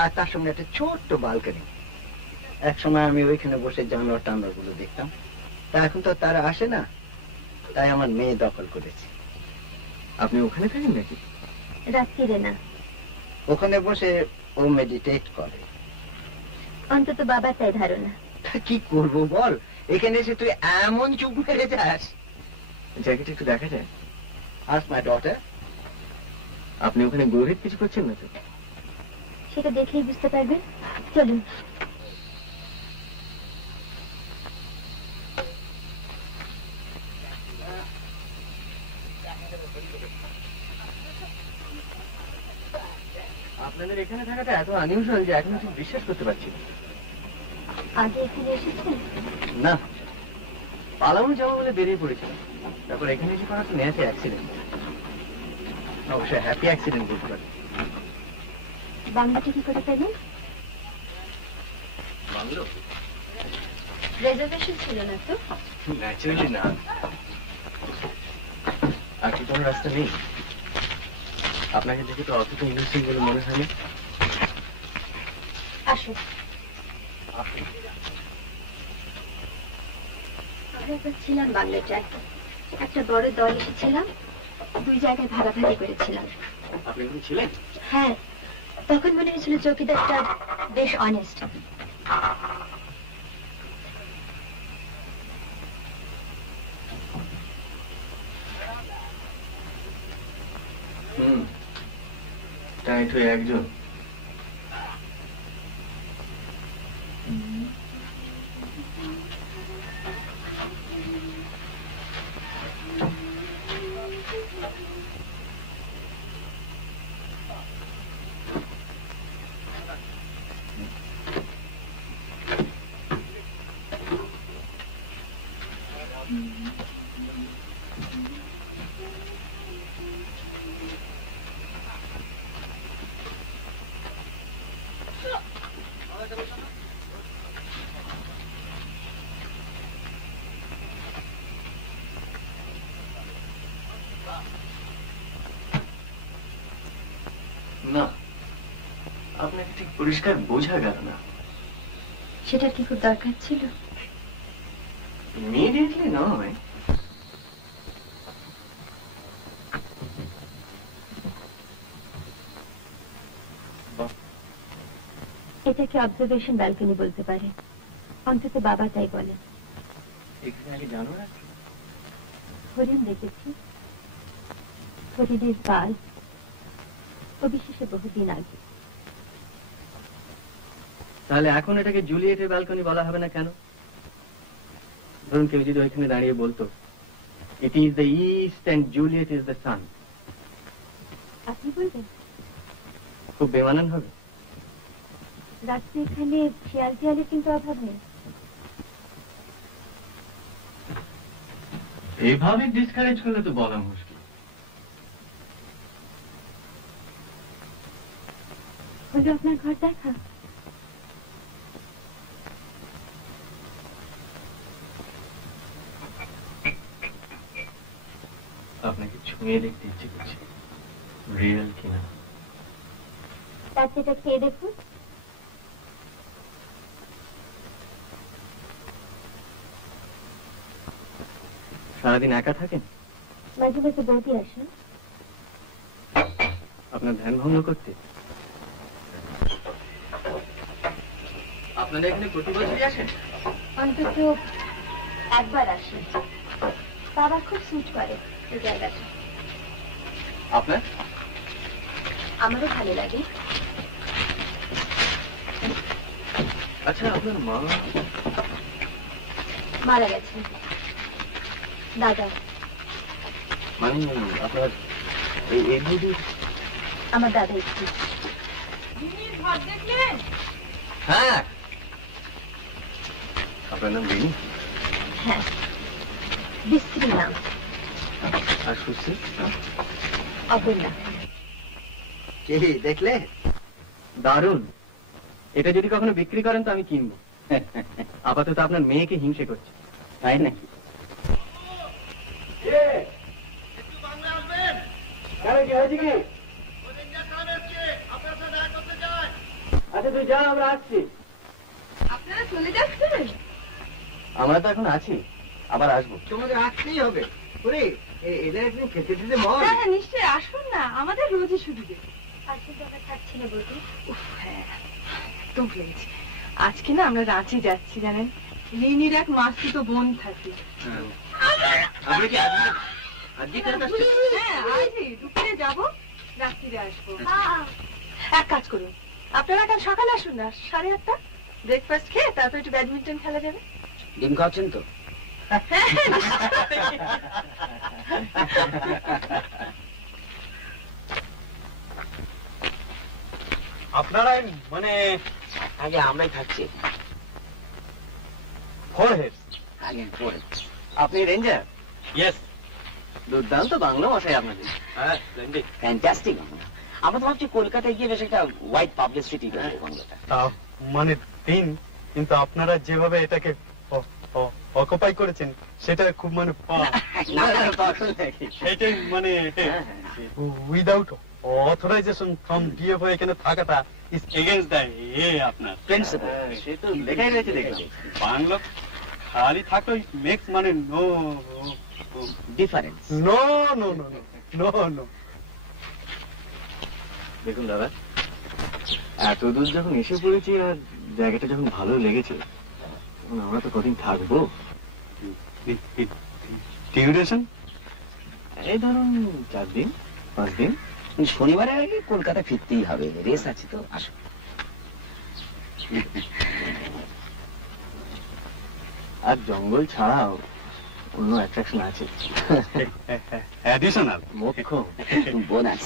আর তার সঙ্গে একটা ছোট্ট বালকনি। এক সময় আমি ওইখানে বসে জানোয়ার টানোয়ার গুলো দেখতাম। তা এখন তো তারা আসে না, তাই আমার মেয়ে দখল করেছে। আপনি ওখানে থাকেন নাকি? রাত্রিরে না, ওখানে বসে ও মেডিটেট করে। অন্তত বাবার তাই ধারণা। তা কি করবো বল, এখানে এসে তুই এমন চুপ মেরে যাস। জায়গাটা একটু দেখা যায়? আজ মাই ডটার। আপনি ওখানে গভীর কিছু করছেন না তো? সেটা দেখলেই বুঝতে পারবেন। চলুন। আপনাদের এখানে থাকাটা এত আনইউজুয়াল যে এখন ঠিক বিশ্বাস করতে পারছি না। আগে এখানে এসেছেন? না, পালামু যাবো বলে বেরিয়ে পড়েছিলাম, তারপর এখানে এসে করা তো ন্যাচে অ্যাক্সিডেন্ট। অবশ্যই হ্যাপি অ্যাক্সিডেন্ট বলতে পারি। বাংলাটা কি করে পেলেন? বাংলো রেজার্ভেশন ছিল না তো? ন্যাচারালি না। আর কি কোনো রাস্তা নেই? আপনাকে দেখে তো অতটা ইন্টারেস্টিং বলে মনে হয় না। আসুন। আমরা একবার ছিলাম বাংলা ট্র্যাকে, একটা বড় দল এসেছিলাম, 2 জায়গায় ভাগাভাগি করেছিলাম। আপনি এখানে ছিলেন? হ্যাঁ, তখন মনে হয়েছিল চৌকিদারটা বেশ অনেস্ট। টাইট হয়ে একজন। না, আপনাকে ঠিক পরিষ্কার বোঝা গেল না। সেটা কি খুব দরকার ছিল? ইমিডিয়েটলি নয়। এটাকে অবজারভেশন ব্যালকনি বলতে পারে, অন্তত বাবা তাই বলে। এখানে আগে জানো না? হরিণ দেখেছি, হরিণের পাল, অবিশেষে বহুদিন আগে। তাহলে এখন এটাকে জুলিয়েটের ব্যালকনি বলা হবে না কেন? ধরুন কেউ যদি ওইখানে দাঁড়িয়ে বলতো, it is the east and Juliet is the sun, আপনি বলবেন? খুব বেমানান হবে। রাত্রে এখানে শিয়াল টিয়ালের কিন্তু অভাব নেই। এইভাবে ডিসকারেজ করলে তো বলা মুশকিল। হলো আপনার ঘর দেখা? আপনাকে ছুঁয়ে দেখতে ইচ্ছে করছে, রিয়েল কিনা। তার সেটা খেয়ে দেখুন। সারাদিন একা থাকেন? মাঝে মাঝে বৌদি আসেন। আপনার ধ্যান ভঙ্গ করতে? আপনারা এখানে প্রতি বছরই আসেন? অন্তত একবার আসেন। বাবা খুব সুট করে এই জায়গাটা। আপনার? আমারও ভালো লাগে। আচ্ছা, আপনার মা মারা গেছেন। দাদা মানে আপনার এই বুঝি? আমার দাদা একটু। হ্যাঁ, আপনার নাম রিনি? হ্যাঁ, বিশ্রী নাম। আর সুশ্রী? অপর্ণা। কি দেখলে? দারুণ। এটা যদি কখনো বিক্রি করেন তো আমি কিনবো। আপাতত আপনার মেয়েকে হিংসে করছে। তাই নাকি? আচ্ছা তুই যা, আমরা আসছি। আপনারা চলে যাচ্ছেন? আমরা তো এখন আছি, আবার আসবো। তোমাদের আসতেই হবে। ওরে এদের একদিন খেতে দিতে মন। হ্যাঁ হ্যাঁ, নিশ্চয়ই আসুন না, আমাদের রোজই সুবিধে। আজকে তো আমরা থাকছি না বৌদি। হ্যাঁ, একদম পেরেছি। আজকে না আমরা রাঁচি যাচ্ছি জানেন, রিনির এক মাসতুতো বোন থাকে। আপনি কি আজকে কেন আসছেন? হ্যাঁ, আজই দুপুরে যাবো, রাত্রিরে আসবো। এক কাজ করুন, আপনারা কাল সকালে আসুন না, 8:30। ব্রেকফাস্ট খেয়ে তারপর একটু ব্যাডমিন্টন খেলা যাবে। ডিম খাওয়াচ্ছেন তো? আপনারাই মানে আগে আমরাই থাকছি। আগে পরে। আপনি রেঞ্জার? ইয়েস। দুর্দান্ত বাংলা ভাষায় আপনাদের। হ্যাঁ, ফ্যান্টাস্টিক। আমরা তো ভাবছি কলকাতায় গিয়ে বেশ একটা হোয়াইট পাবলিসিটি করবো বাংলাটা। মানে দিন, কিন্তু আপনারা যেভাবে এটাকে অকুপাই করেছেন সেটা খুব মানে সেটাই মানে উইদাউট অথরাইজেশন ফ্রম ডিএফও এখানে থাকাটা ইজ এগেইনস্ট দ্য আপনার প্রিন্সিপাল। সে তো লেখাই রয়েছে দেখলাম। বাংলা খালি থাকলে মেক্স মানে no difference. No no no no no. দেখুন দাদা, এত দূর যখন এসে পড়েছি আর জায়গাটা যখন ভালো লেগেছে, তখন আমরা তো কদিন থাকবো। ডিউরেশন এই ধরুন 4 দিন 5 দিন। শনিবারের আগে কলকাতা ফিরতেই হবে, রেস আছে তো। আসো। আর জঙ্গল ছাড়াও অন্য অ্যাট্রাকশন আছে, অ্যাডিশনাল মুখ্য বোনাস।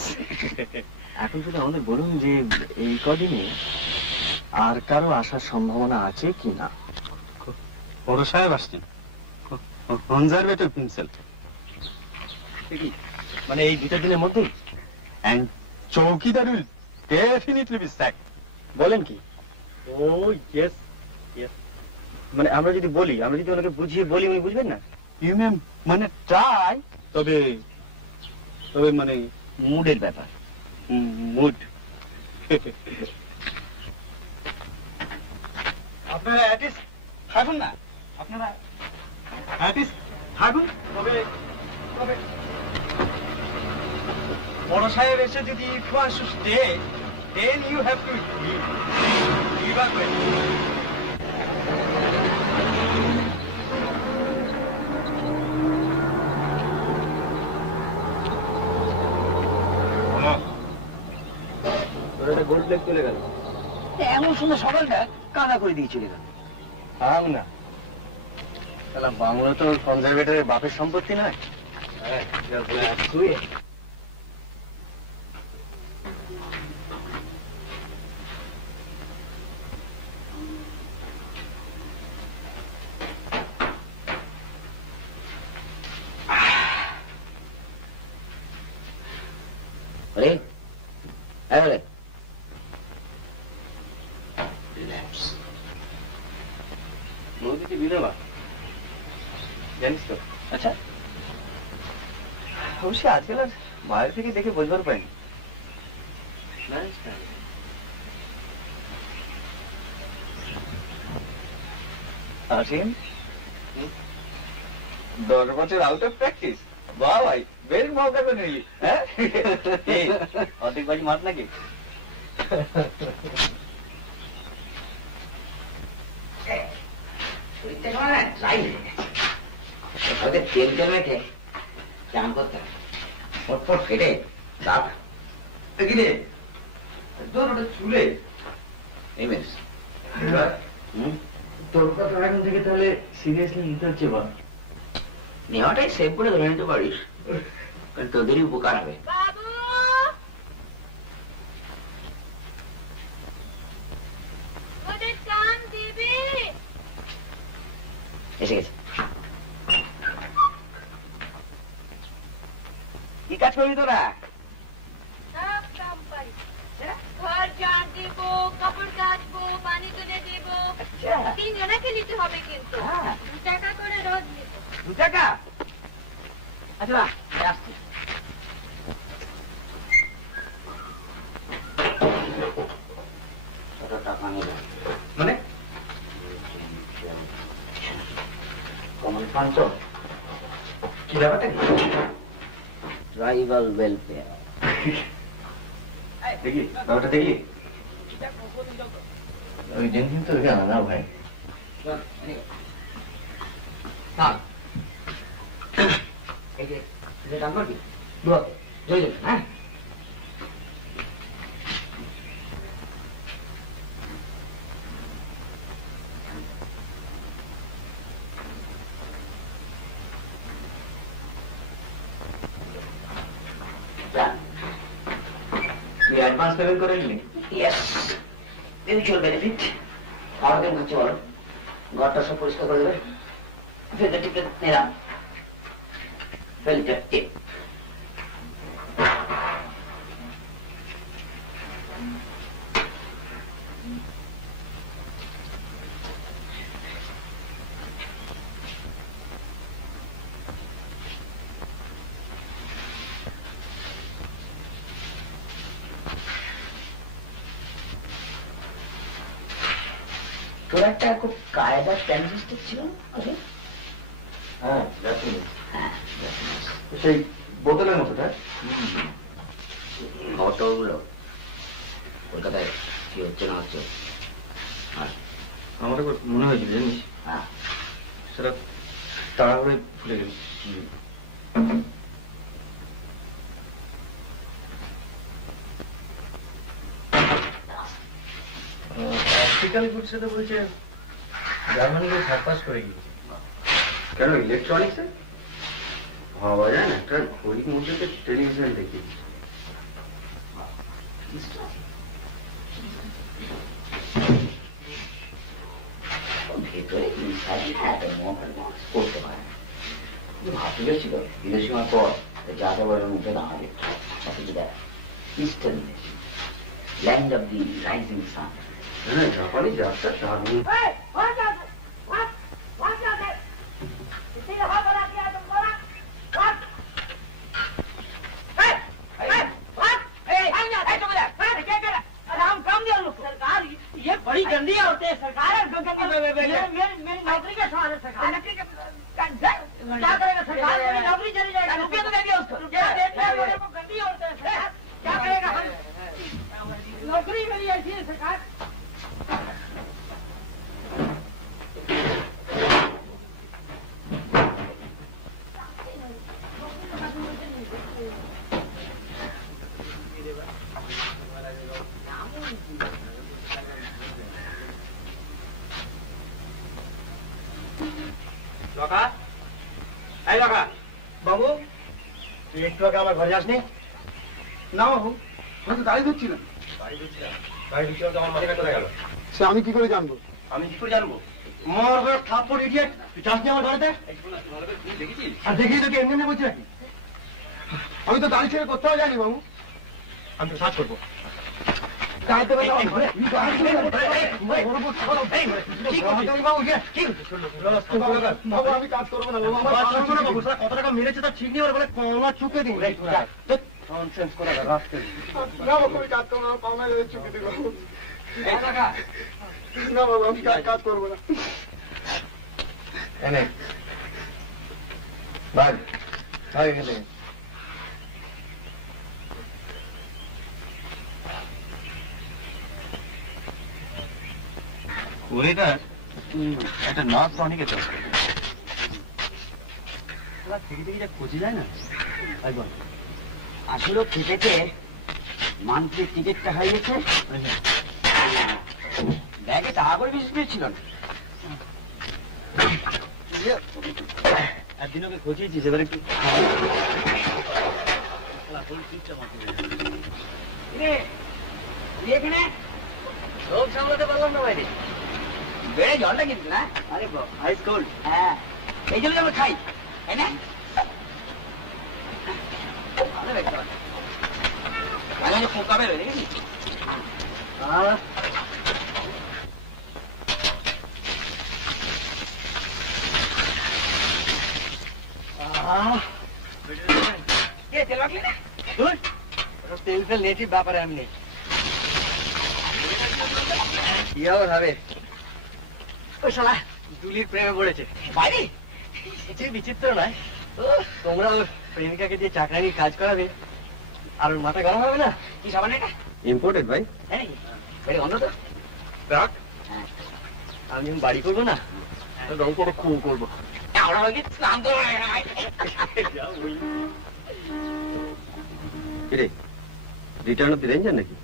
এখন শুধু আমাদের বলুন যে এই কদিনে আর কারো আসার সম্ভাবনা আছে কি না? বড় সাহেব আসছেন, কনজারভেটিভ হিমসেলফ। মানে এই 2-4 দিনের মধ্যেই? And চৌকিদার will definitely be sacked. বলেন কি? ও ইয়েস ইয়েস। মানে আমরা যদি বলি, আমরা যদি ওনাকে বুঝিয়ে বলি, উনি বুঝবেন না? You may মানে ট্রাই, তবে তবে মানে মুডের ব্যাপার। মুড। আপনারা অ্যাটিস্ট থাকুন না, আপনারা অ্যাটিস্ট থাকুন, তবে তবে বড় সাহেব এসে যদি if you want to stay, then you have to give up. তোর একটা গোল্ড প্লেট চলে গেল। এমন সুন্দর সকালটা কাদা করে দিয়ে চলে গেল। থাম না, তাহলে বাংলা তো কনজারভেটরের বাপের সম্পত্তি নয়। নদীতে বিধবা জানিস তো? আচ্ছা, অবশ্যই আজকাল আর বাইরে থেকে দেখে বোঝবার পাইনি। আসেন 10 বছর আউট অফ প্র্যাকটিস। বাহ ভাই, বেশ মজা করে নিলি। হ্যাঁ, অর্ধেক বাড়ি মাঠ নাকি? তেল তেল মেখে চান করতে ফটফট কেটে দাঁত কিনে তোর ওটা চুলে এই বেশ। তোর কথা এখন থেকে তাহলে সিরিয়াসলি নিতে হচ্ছে। বা নেওয়াটাই সেভ করে ধরে নিতে পারিস, কারণ তোদেরই উপকার হবে। এসে গেছে। কি কাজ করবি তোরা? ঘর ঝাড় দিব, কাপড় কাচবো, পানি তুলে দিব। 3 জনাকে নিতে হবে কিন্তু। 2 টাকা করে রোজ নিব। 2 টাকা? আচ্ছা আসছি। টাকা নেব মানে কমন ফান্ড কি ব্যাপারটা? Tribal welfare. দেখি ব্যাপারটা দেখি। ওই দিন কিন্তু না ভাই, হ্যাঁ তুই অ্যাডভান্স পেমেন্ট করে নিলি? Yes, mutual benefit. আর দিন হচ্ছে বলো, ঘরটা সব পরিষ্কার করে দেবে। ফেলতে টিপে নিলাম, ফেলতে টিপ। তোর একটা খুব কায়দার ট্রানজিস্টার ছিল না? হ্যাঁ, হ্যাঁ সেই বোতলের মতোটা? খবরগুলো কলকাতায় কি হচ্ছে না হচ্ছে আমার একবার মনে হয়েছিল জানিস, সেটা তাড়াহুড়োয় ভুলে গেল। অপটিক্যাল গুডসে তো বলছে জার্মানিকে সার্পাস করে গিয়েছে। কেন ইলেকট্রনিক্সে ভাবা যায় না? একটা ঘড়ির মধ্যে টেলিভিশন দেখি। ভেতরে করতে পারে ভাবতে গেছিল বিদেশি হওয়ার পর যাতে বলে মুখে দাঁড়াবে অথচ দেখ eastern land of the rising sun. হ্যাঁ, জাপানি যাত্রা দারুণ। ये बड़ी गंदी औरतें सरकार है, मेरी नौकरी का सवाल है सरकार। क्या करेगा सरकार? मेरी नौकरी चली जाएगी। रुपया तो दे दिया उसको। गंदी औरतें क्या करेगा? नौकरी मेरी ऐसी है सरकार। বাবু তুই একটু আগে আমার ঘরে যাসনি? না বাবু, আমি তো দাঁড়িয়ে ধরছিলাম। সে আমি কি করে জানবো? আমি কি করে জানবো? মর থাপ্পড় ইডিয়েট, তুই যাসনি আমার ঘরেতে? আর দেখি তোকে এমনি এমনি বলছি নাকি? আমি তো দাঁড়িয়ে ছেড়ে কোথাও যাইনি বাবু। আমি তো সার্চ করবো। আমি কাজ করবো না বাবু, কত টাকা মেরেছে তার ঠিক নেই, বলে কমা চুকে দিন। কাজ করবো না, পাওনা চুকে দিব না বাবু, আমি কাজ করবো না। একটা নর্থ টনিকে তো পচে যায় না আসলে খেটেছে, মান্থলি টিকিটটা হয়ে গেছে, ব্যাগে টাকা করে বিস্কুট ছিল না। একদিন ওকে খোঁজিয়েছিস, এবার একটু এখানে লোক সামলাতে পারলাম না বাইরে, বেড়ে জলটা কিন্তু না। আরে আইস কোল্ড, হ্যাঁ এই জন্য আমরা খাই, তাই না? ভালো দেখতে পাচ্ছি পোকা বেরোয় দেখেছি। তেল ফেল নেটিভ ব্যাপারে আমি নেই। কি হবে ওই শালা জুলির প্রেমে পড়েছে বাইরে। কিছুই বিচিত্র নয়, তোমরা ওর প্রেমিকাকে দিয়ে চাকরানি কাজ করাবে আর ওর মাথা গরম হবে না। কি সাবান এটা? ইম্পোর্টেড ভাই। হ্যাঁ অন্য তো আমি বাড়ি করবো না, রং করে খুব করবো। রিটার্ন অফ দি রেঞ্জার নাকি?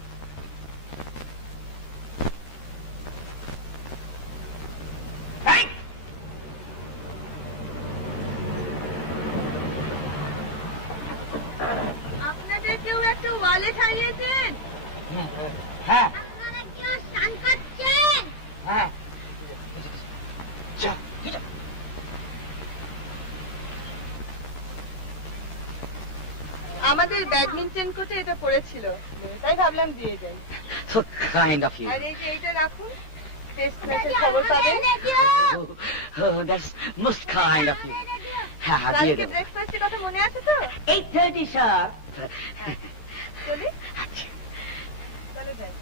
আপনাদের কেউ একটা ওয়ালেট হারিয়েছেন? হ্যাঁ আপনারা কেউ স্নান করছেন? হ্যাঁ আমাদের ব্যাডমিন্টন কোর্টে এটা পড়েছিল, তাই ভাবলাম দিয়ে যাই। So kind of you. আর এই যে এইটা রাখুন, টেস্ট ম্যাচের খবর পাবেন। Oh, that's most kind of you. হ্যাঁ দিয়ে কালকে দেবো। ব্রেকফাস্টের কথা মনে আছে তো? 8:30 sharp. চলি চলে যাই।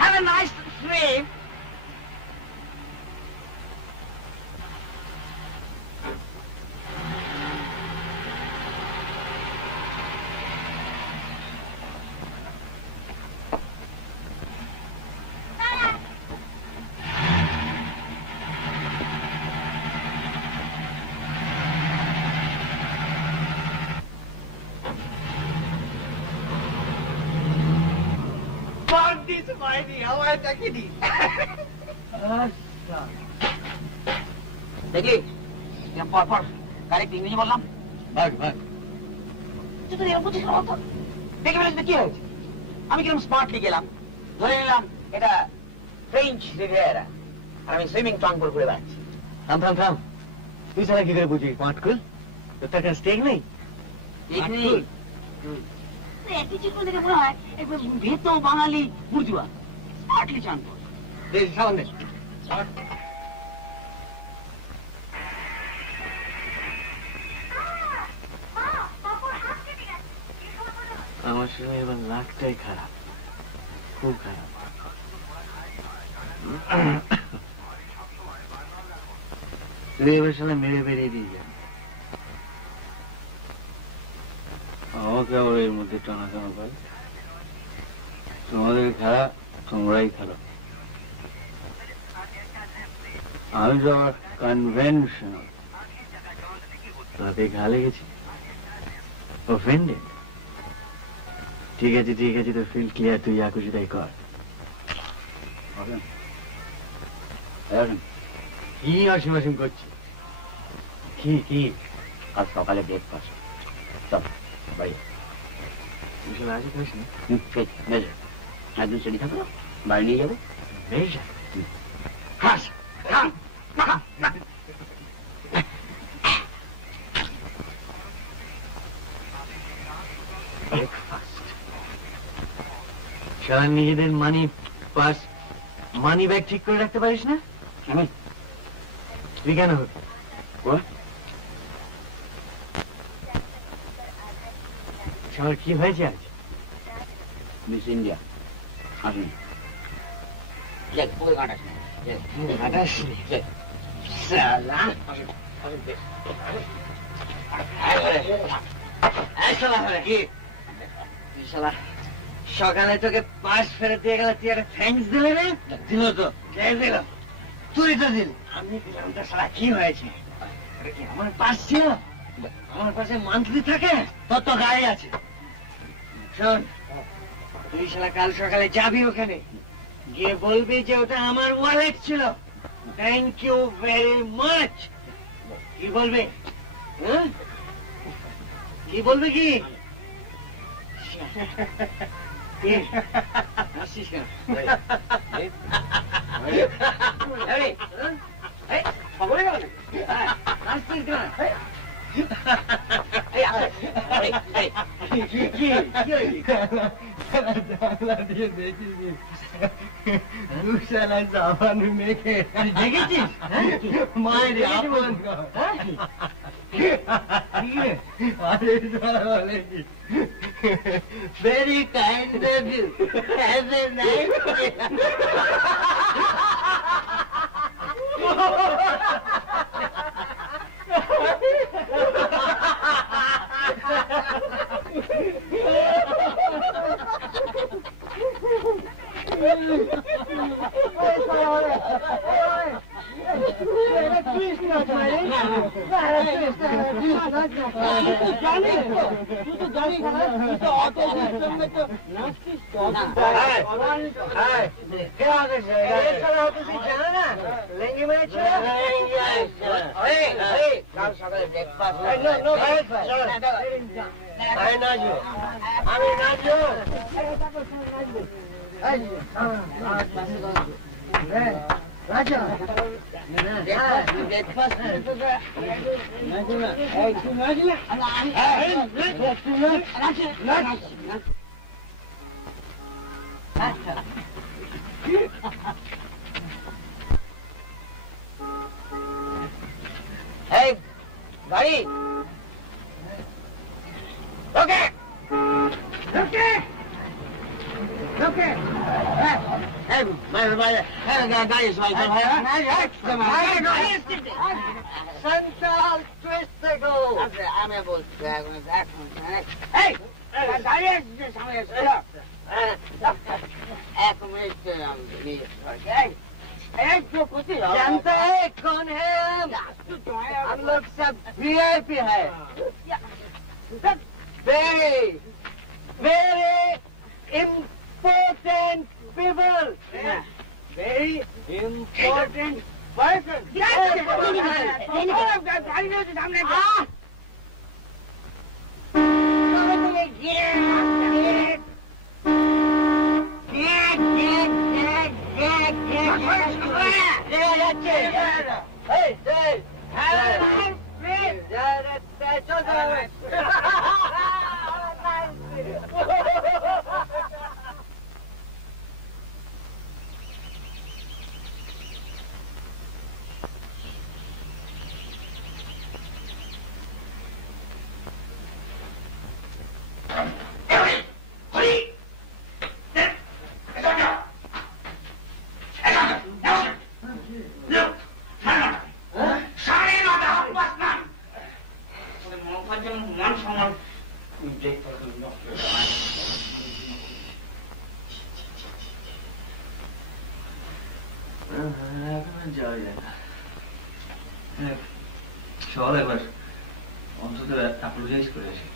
Have a nice sleep. দেখলি পরপর কারেক্ট ইংরেজি বললাম। ভাগ ভাগ তুই তো এরকম বুঝিস না তো। দেখে ফেলেছি কি হয়েছে? আমি কিরকম স্মার্টলি গেলাম, ধরে নিলাম এটা ফ্রেঞ্চ রিভিয়েরা, আর আমি সুইমিং ট্রাঙ্ক করে ঘুরে বেড়াচ্ছি। থাম থাম থাম, তুই ছাড়া কি করে বুঝি পাটকুল? তোর টাকা স্টেক নেই? দেখে মনে হয় ভেত বাঙালি বুর্জুয়া, স্মার্টলি চান কর। সামনে আমার সঙ্গে এবার লাখটাই খারাপ, খুব খারাপ। তুই এবার সামনে মেরে বেরিয়ে দিয়ে যা, আমাকে আবার এর মধ্যে টানা টানা পাই। তোমাদের খেলা তোমরাই খেলো, আমি তো আবার কনভেনশনাল। তাতে ঘালে গেছি, অফেন্ডেড। ঠিক আছে ঠিক আছে, তো ফিল ক্লিয়ার, তুই যা খুশি তাই কর। কি অসীম অসীম করছি? কি কি? আজ সকালে ব্রেকফাস্ট সব বাড়ি আজকে খাস না? মেজর একদিন সেটি থাকলো, বাড়ি নিয়ে যাবো। মেজর খাস সারা নিজেদের মানি পাস, মানি ব্যাগ ঠিক করে রাখতে পারিস না? আমি তুই কেন হবে? সবার কি হয়েছে আজ? মিস ইন্ডিয়া আসুন, কাটাস সকালে তোকে পাস ফেরত দিয়ে গেল, তুই একটা থ্যাঙ্কস দিলে রে? দিল তো, দিল, তুই তো দিল। আমি দিলাম তো, সারা কি হয়েছে? আমার পাস ছিল, আমার পাশে মান্থলি থাকে, তোর তো গাড়ি আছে। শোন, তুই শালা কাল সকালে যাবি ওখানে, গিয়ে বলবি যে ওটা আমার ওয়ালেট ছিল, থ্যাংক ইউ ভেরি মাচ। কি বলবে? হ্যাঁ কি বলবে? কি আসিস কেন? খবরে গেল আসছিস কেন? দেখেছিস মায়ের very kind of you, have a nice গাড়ি ওকে ওকে ওকে মায়ের বাইরে গাড়ি সেন্ট্রাল টুইস্টে গো। আমি বলছি एक मिनट जानते हैं कौन है हम लोग सब VIP है very very important people very important person চল এবার অন্তত অ্যাপোলোজাইজ করে আসি।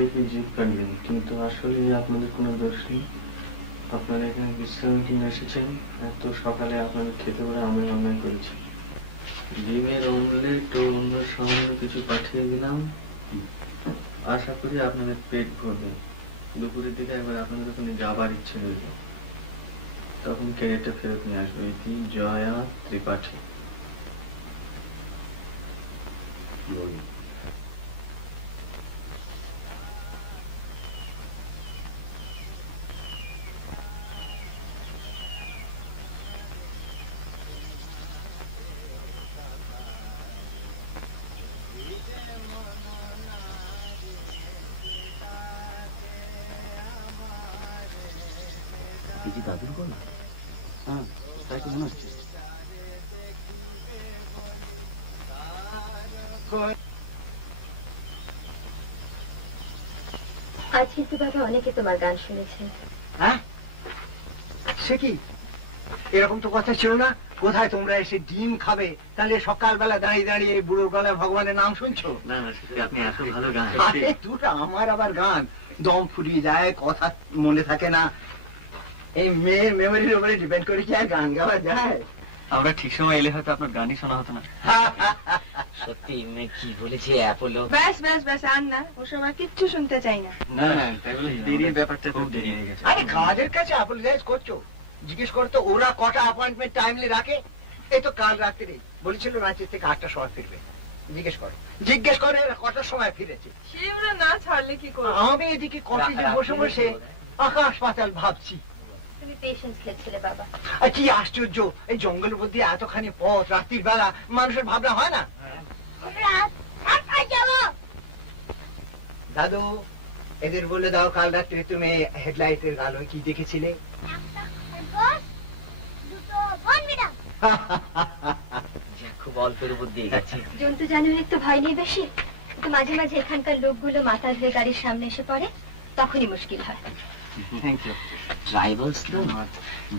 দেখে জিভ কাটবেন, কিন্তু আসলে আপনাদের কোনো দোষ নেই। আপনারা এখানে বিশ্রামের জন্য এসেছেন, এত সকালে আপনাদের খেতে পারে আমি অন্যায় করেছি। ডিমের অমলেট ও অন্য সামান্য কিছু পাঠিয়ে দিলাম, আশা করি আপনাদের পেট ভরবে। দুপুরের দিকে একবার আপনাদের ওখানে যাবার ইচ্ছে হইল, তখন ক্যারেটে ফেরত নিয়ে আসবে। এটি জয়া ত্রিপাঠী। দাদুর গলা? হ্যাঁ, তাই তো মনে হচ্ছে। আজ কিন্তু বাবা অনেকে তোমার গান শুনেছেন। হ্যাঁ, সে কি? এরকম তো কথা ছিল না। কোথায় তোমরা এসে ডিম খাবে, তাহলে সকালবেলা দাঁড়িয়ে দাঁড়িয়ে বুড়োর গলায় ভগবানের নাম শুনছো? না না, আপনি এত ভালো গান। দুটো আমার আবার গান দম ফুরিয়ে যায়, কথা মনে থাকে না। এই মেয়ের মেমোরির উপরে ডিপেন্ড করে কি আর গান গাওয়া যায়? আমরা ঠিক সময় এলে হয়তো আপনার গানই শোনা হতো না। সত্যি মেয়ে কি বলেছে অ্যাপোলো? ব্যাস ব্যাস ব্যাস, আর না, ওসব আর কিচ্ছু শুনতে চাই না। না না, দেরির ব্যাপারটা খুব দেরি হয়ে গেছে। আরে কাজের কাছে অ্যাপোলোজাইজ করছো? জিজ্ঞেস করতো ওরা কটা অ্যাপয়েন্টমেন্ট টাইমলি রাখে। এই তো কাল রাত্রে বলেছিল রাঁচি থেকে 8টার সময় ফিরবে। জিজ্ঞেস করে কটার সময় ফিরেছে। সে ওরা না ছাড়লে কি করবে? আমি এদিকে কফিতে বসে বসে আকাশ পাতাল ভাবছি। তুমি পেশেন্স খেলছিলে বাবা। আর কি আশ্চর্য, এই জঙ্গলের মধ্যে এতখানি পথ রাত্রির বেলা মানুষের ভাবনা হয় না? দাদু, এদের বলে দাও কাল রাত্রে তুমি হেডলাইটের আলোয় কি দেখেছিলে? খুব অল্পের উপর দিয়ে গেছে। জন্তু জানোয়ারের তো ভয় নেই বেশি, তো মাঝে মাঝে এখানকার লোকগুলো মাথা ধরে গাড়ির সামনে এসে পড়ে, তখনই মুশকিল হয়। Thank you. ট্রাইবালস তো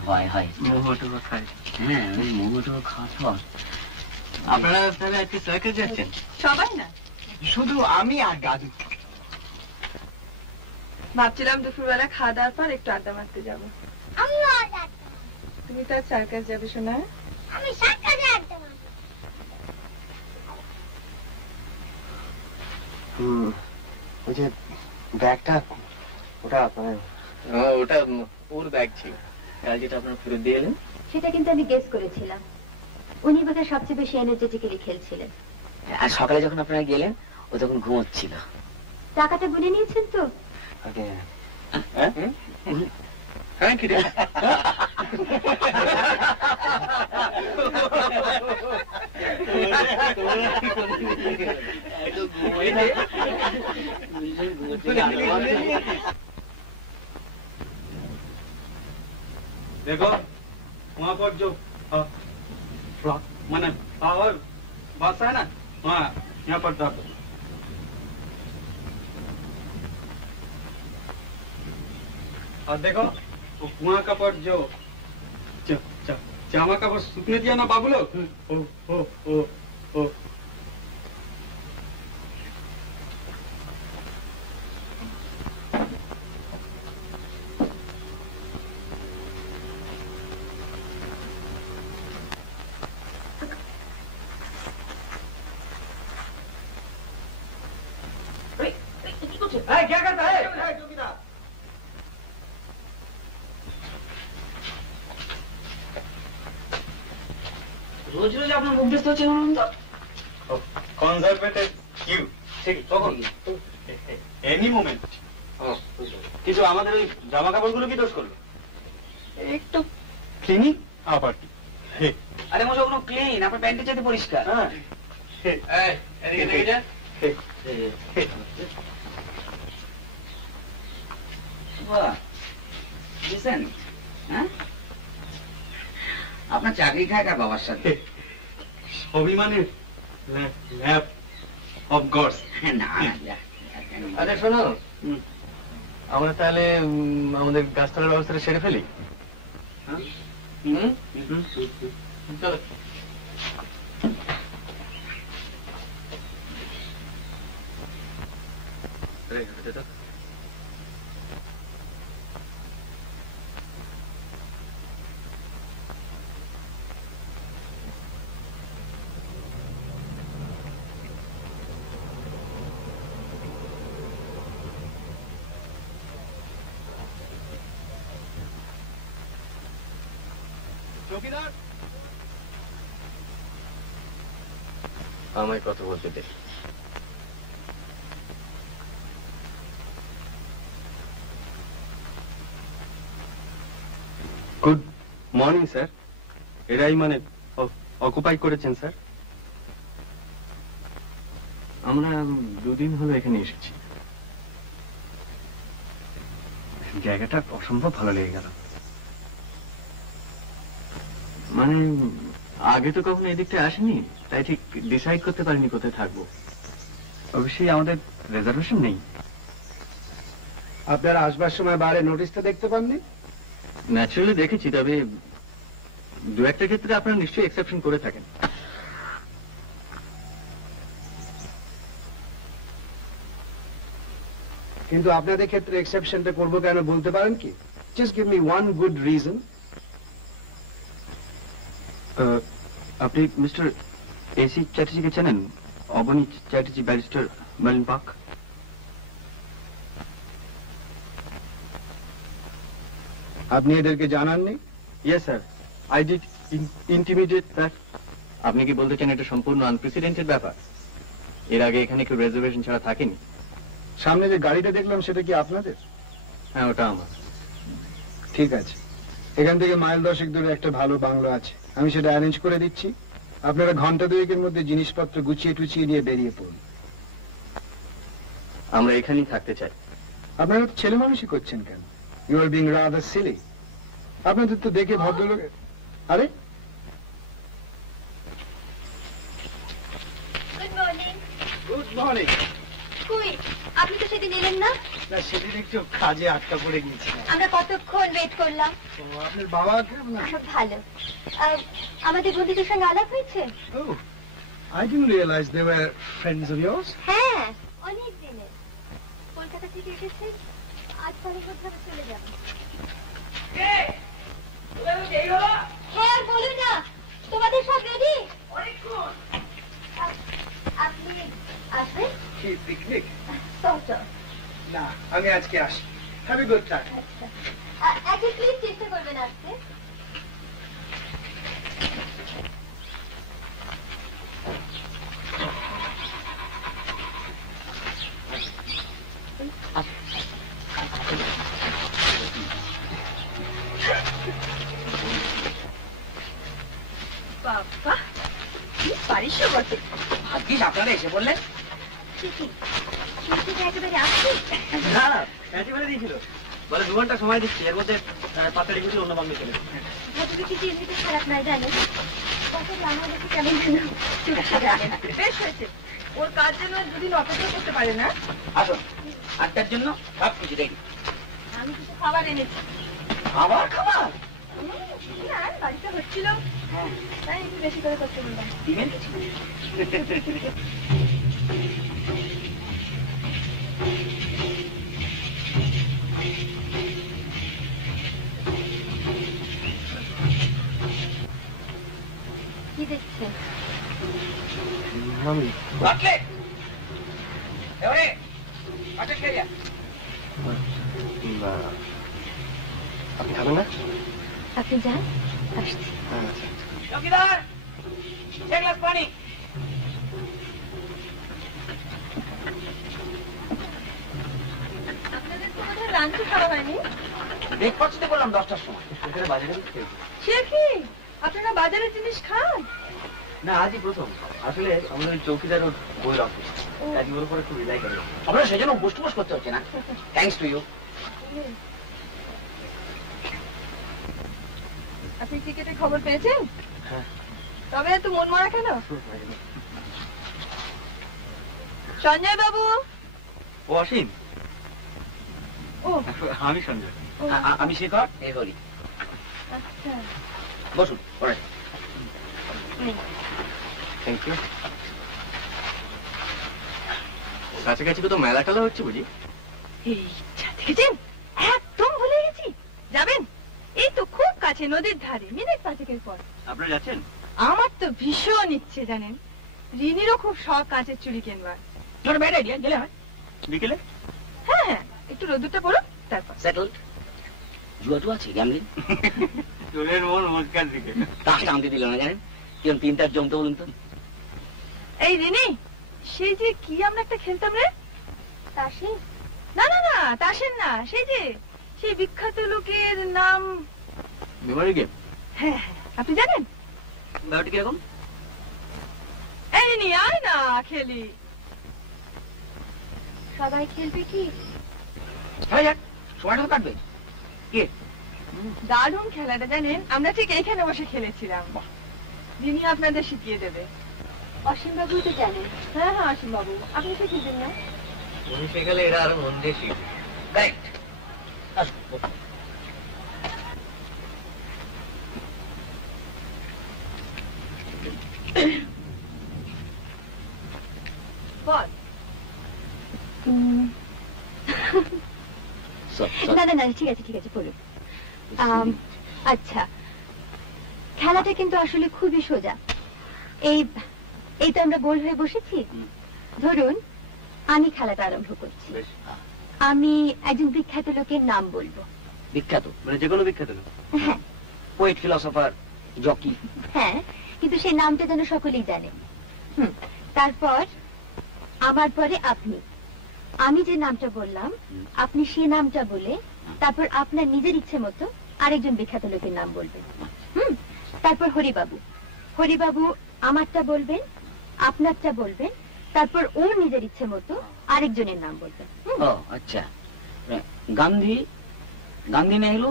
ভয় হয়, মোহটো খায়। হ্যাঁ, ওই মোমোটো খাওয়ার পর। আপনারা তাহলে আজকে সার্কাস যাচ্ছেন? সবাই না, শুধু আমি আর দাদু। ভাবছিলাম দুপুরবেলা খাওয়া দাওয়ার পর একটু আড্ডা মারতে যাবো। তুমি তো সার্কাস যাবে শোনা? আমি সার্কাসে আড্ডা মারব। ওই যে ব্যাগটা, ওটা আপনার? ওটা ওর ব্যাগ ছিল, কাল যেটা আপনার ফেরত দিয়ে এলেন সেটা কিন্তু আমি গেস করেছিলাম। উনি বোধহয় সবচেয়ে বেশি এনার্জেটিক্যালি খেলছিলেন। আর সকালে যখন আপনারা গেলেন ও তখন ঘুমোচ্ছিল। টাকাটা গুনে নিয়েছেন তো? হ্যাঁ কি রে? देखो वहाँ पर जो मैंने पावर बस है ना, वहाँ यहाँ पर दो। और देखो वहाँ का पर जो जामा का पर सूखने दिया ना बाबू लोग, ओ ओ ओ ओ क्या करता है? রোজ রোজ আপনার মুখ দেখতে হচ্ছে বলুন তো। কনজারভেটিভ কিউ ঠিক তখন এনি মোমেন্ট। কিন্তু আমাদের ওই জামা কাপড়গুলো কি দোষ করলো? একটু ক্লিনিং আবার কি? আরে মোজা ওগুলো ক্লিন, আপনার প্যান্টের চাইতে পরিষ্কার। হ্যাঁ এদিকে দেখে যা। আপনার চাকরি খায় কার বাবার সাথে? অভিমানের ল্যাব অফ গডস। না আরে শোনো, আমরা তাহলে আমাদের গাছতলার ব্যবস্থাটা সেরে ফেলি। চলো। আমায় কথা বলতে দে। Good morning sir. এরাই মানে অকুপাই করেছেন স্যার? আমরা 2 দিন হলো এখানে এসেছি। জায়গাটা অসম্ভব ভালো লেগে গেল। মানে আগে তো কখনো এদিকটা আসেনি, তাই ঠিক ডিসাইড করতে পারিনি কোথায় থাকবো। অবশ্যই আমাদের রিজার্ভেশন নেই। আপনারা আসবার সময় বাইরে নোটিশটা দেখতে পাননি? ন্যাচারালি দেখেছি, তবে 2-1টা ক্ষেত্রে আপনারা নিশ্চয়ই এক্সেপশন করে থাকেন। কিন্তু আপনাদের ক্ষেত্রে এক্সেপশনটা করবো কেন বলতে পারেন কি? Just give me one good reason. আপনি মিস্টার এসি চ্যাটার্জিকে চেনেন? Abani Chatterjee, barrister, marine park. আপনি এদেরকে জানাননি? Yes sir, I did intimidate that. আপনি কি বলতে চান এটা সম্পূর্ণ আনপ্রেসিডেন্টেড ব্যাপার? এর আগে এখানে কেউ রিজার্ভেশন ছাড়া থাকেনি। সামনে যে গাড়িটা দেখলাম সেটা কি আপনাদের? হ্যাঁ, ওটা আমার। ঠিক আছে, এখান থেকে মাইল 10 দূরে একটা ভালো বাংলো আছে, আমি সেটা অ্যারেঞ্জ করে দিচ্ছি। আপনারা ঘন্টা 2-এর মধ্যে জিনিসপত্র গুছিয়ে টুছিয়ে নিয়ে বেরিয়ে পড়ুন। আমরা এখানেই থাকতে চাই। আপনারা তো ছেলে মানুষই করছেন কেন? You are being rather silly. আপনাদের তো দেখে ভদ্রলোক। আরে গুড মর্নিং। Good morning. কই আপনি তো সেদিন এলেন না? না, সেদিন একটু কাজে আটকা পড়ে গিয়েছিলাম। আমরা কতক্ষণ ওয়েট করলাম। আপনার বাবা কেমন? ভালো। আমাদের বন্ধুদের সঙ্গে আলাপ হয়েছে? Oh, I didn't realize they were friends of yours. হ্যাঁ, অনেক দিনে। কলকাতা থেকে এসেছে, আজ পরে কোথাও চলে যাবে। হ্যাঁ, বলুন না, তোমাদের সব রেডি? আপনি আসবেন? কি পিকনিক? না, আমি আজকে আসি। Have a good time. আচ্ছা, প্লিজ চেষ্টা করবেন আসতে। বাবা পারিস বটে। ভাগ্যিস আপনারা এসে বললেন। একেবারে আসছি না বলে দিয়েছিল, বলে 2 ঘন্টা সময় দিচ্ছি, এর মধ্যে পাতাড়ি গুলি অন্য বাংলা চলে। ভাবি কিছু এমনিতে খারাপ নয় জানো, আমাদেরকে কেমন যেন চুপসে যাবে না। বেশ হয়েছে, ওর কাজ যেন 2 দিন অপেক্ষা করতে পারে না। আসুন, আটটার জন্য সব কিছু রেডি। আমি কিছু খাবার এনেছি। আবার খাবার? না, বাড়িতে হচ্ছিল তাই একটু বেশি করে করতে বললাম। দিবেন? কি দেখছেন? কাটলেট। এবারে কাটলেট খেয়ে যা। আপনি খাবেন না? আপনি যান, আসছি। চৌকিদার, 1 গ্লাস পানি। আপনাদের তো বোধহয় লাঞ্চে খাওয়া হয়নি। ব্রেকফাস্টে করলাম 10টার সময়। সে কি আপনারা বাজারের জিনিস খান? না, আজই প্রথম। আসলে আমাদের চৌকিদার ওর বইয়ের অফিস, আজ ওর উপরে খুব রিলাই করে। আপনারা সেজন্য বুস্ট করতে হচ্ছে না। Thanks to you. আপনি টিকেটের খবর পেয়েছেন? তবে এত মন মরা কেন? সঞ্জয় বাবু। ও অসীম? ও আমি সঞ্জয়। আমি শেখর, এ হরি। আচ্ছা, বসুন। Thank you. কাছাকাছি তো মেলা টেলা হচ্ছে বুঝি? এইটা দেখেছেন, একদম ভুলে গেছি। যাবেন? এই তো খুব কাছে, নদীর ধারে, মিনিট 5 পর। আপনারা যাচ্ছেন? আমার তো ভীষণ ইচ্ছে জানেন, রিনিরও খুব শখ কাঁচের চুড়ি কিনবার। ব্যাড আইডিয়া, গেলে হয়। বিকেলে? হ্যাঁ, একটু রোদ্দুরটা পড়ুক তারপর। সেটেলড। জুয়া আছে, গ্যামলিং। চোরের মন মুস্কার দিকে। তাস টানতে দিল না জানেন, কিরম 3-4 জমতে বলুন তো। এই রিনি, সেই যে কি আমরা একটা খেলতাম রে? তাসের? না না না, তাসের না, সেই বিখ্যাত লোকের নাম। Memory game? হ্যাঁ, আপনি জানেন? ব্যাপারটা কিরকম? এই রিনি, আয় না খেলি। সবাই খেলবে কি? হ্যাঁ, যাক, সময়টা কাটবে। কে? দারুণ খেলাটা জানেন, আমরা ঠিক এইখানে বসে খেলেছিলাম। রিনি আপনাদের শিখিয়ে দেবে। অসীম বাবু তো জানেন। হ্যাঁ হ্যাঁ, অসীম বাবু, আপনি শিখিয়ে না? উনি শেখালে এরা আরো মন দিয়ে শিখবে। কারেক্ট। বল। না না না, ঠিক আছে ঠিক আছে, বলুন। আচ্ছা, খেলাটা কিন্তু আসলে খুবই সোজা। এই তো আমরা গোল হয়ে বসেছি। ধরুন আমি খেলাটা আরম্ভ করছি। আমি একজন বিখ্যাত লোকের নাম বলবো। বিখ্যাত মানে যে কোনো বিখ্যাত লোক? হ্যাঁ। Poet, philosopher, jockey? হ্যাঁ, কিন্তু সেই নামটা যেন সকলেই জানে। তারপর আমার পরে আপনি, আমি যে নামটা বললাম আপনি সে নামটা বলে তারপর আপনার নিজের ইচ্ছে মতো আরেকজন বিখ্যাত লোকের নাম বলবেন। তারপর হরিবাবু, হরিবাবু আমারটা বলবেন, আপনারটা বলবেন, তারপর ওর নিজের ইচ্ছে মতো আরেকজনের নাম বলবেন। ও আচ্ছা, গান্ধী, গান্ধী নেহরু,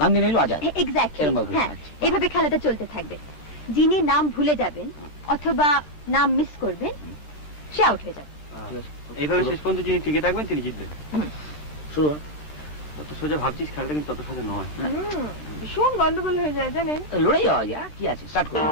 গান্ধী নেহরু আজাদ। এক্স্যাক্টলি। হ্যাঁ, এইভাবে খেলাটা চলতে থাকবে। যিনি নাম ভুলে যাবেন অথবা নাম মিস করবেন সে আউট হয়ে যাবে। এইভাবে শেষ পর্যন্ত যিনি টিকে থাকবেন তিনি জিতবেন। শুরু। তত সোজা ভাবছিস, খেলাটা কিন্তু তত সোজা নয়। ভীষণ গন্ডগোল হয়ে যায় জানেন। লড়াই যাওয়া যায়, কি আছে, স্টার্ট করুন।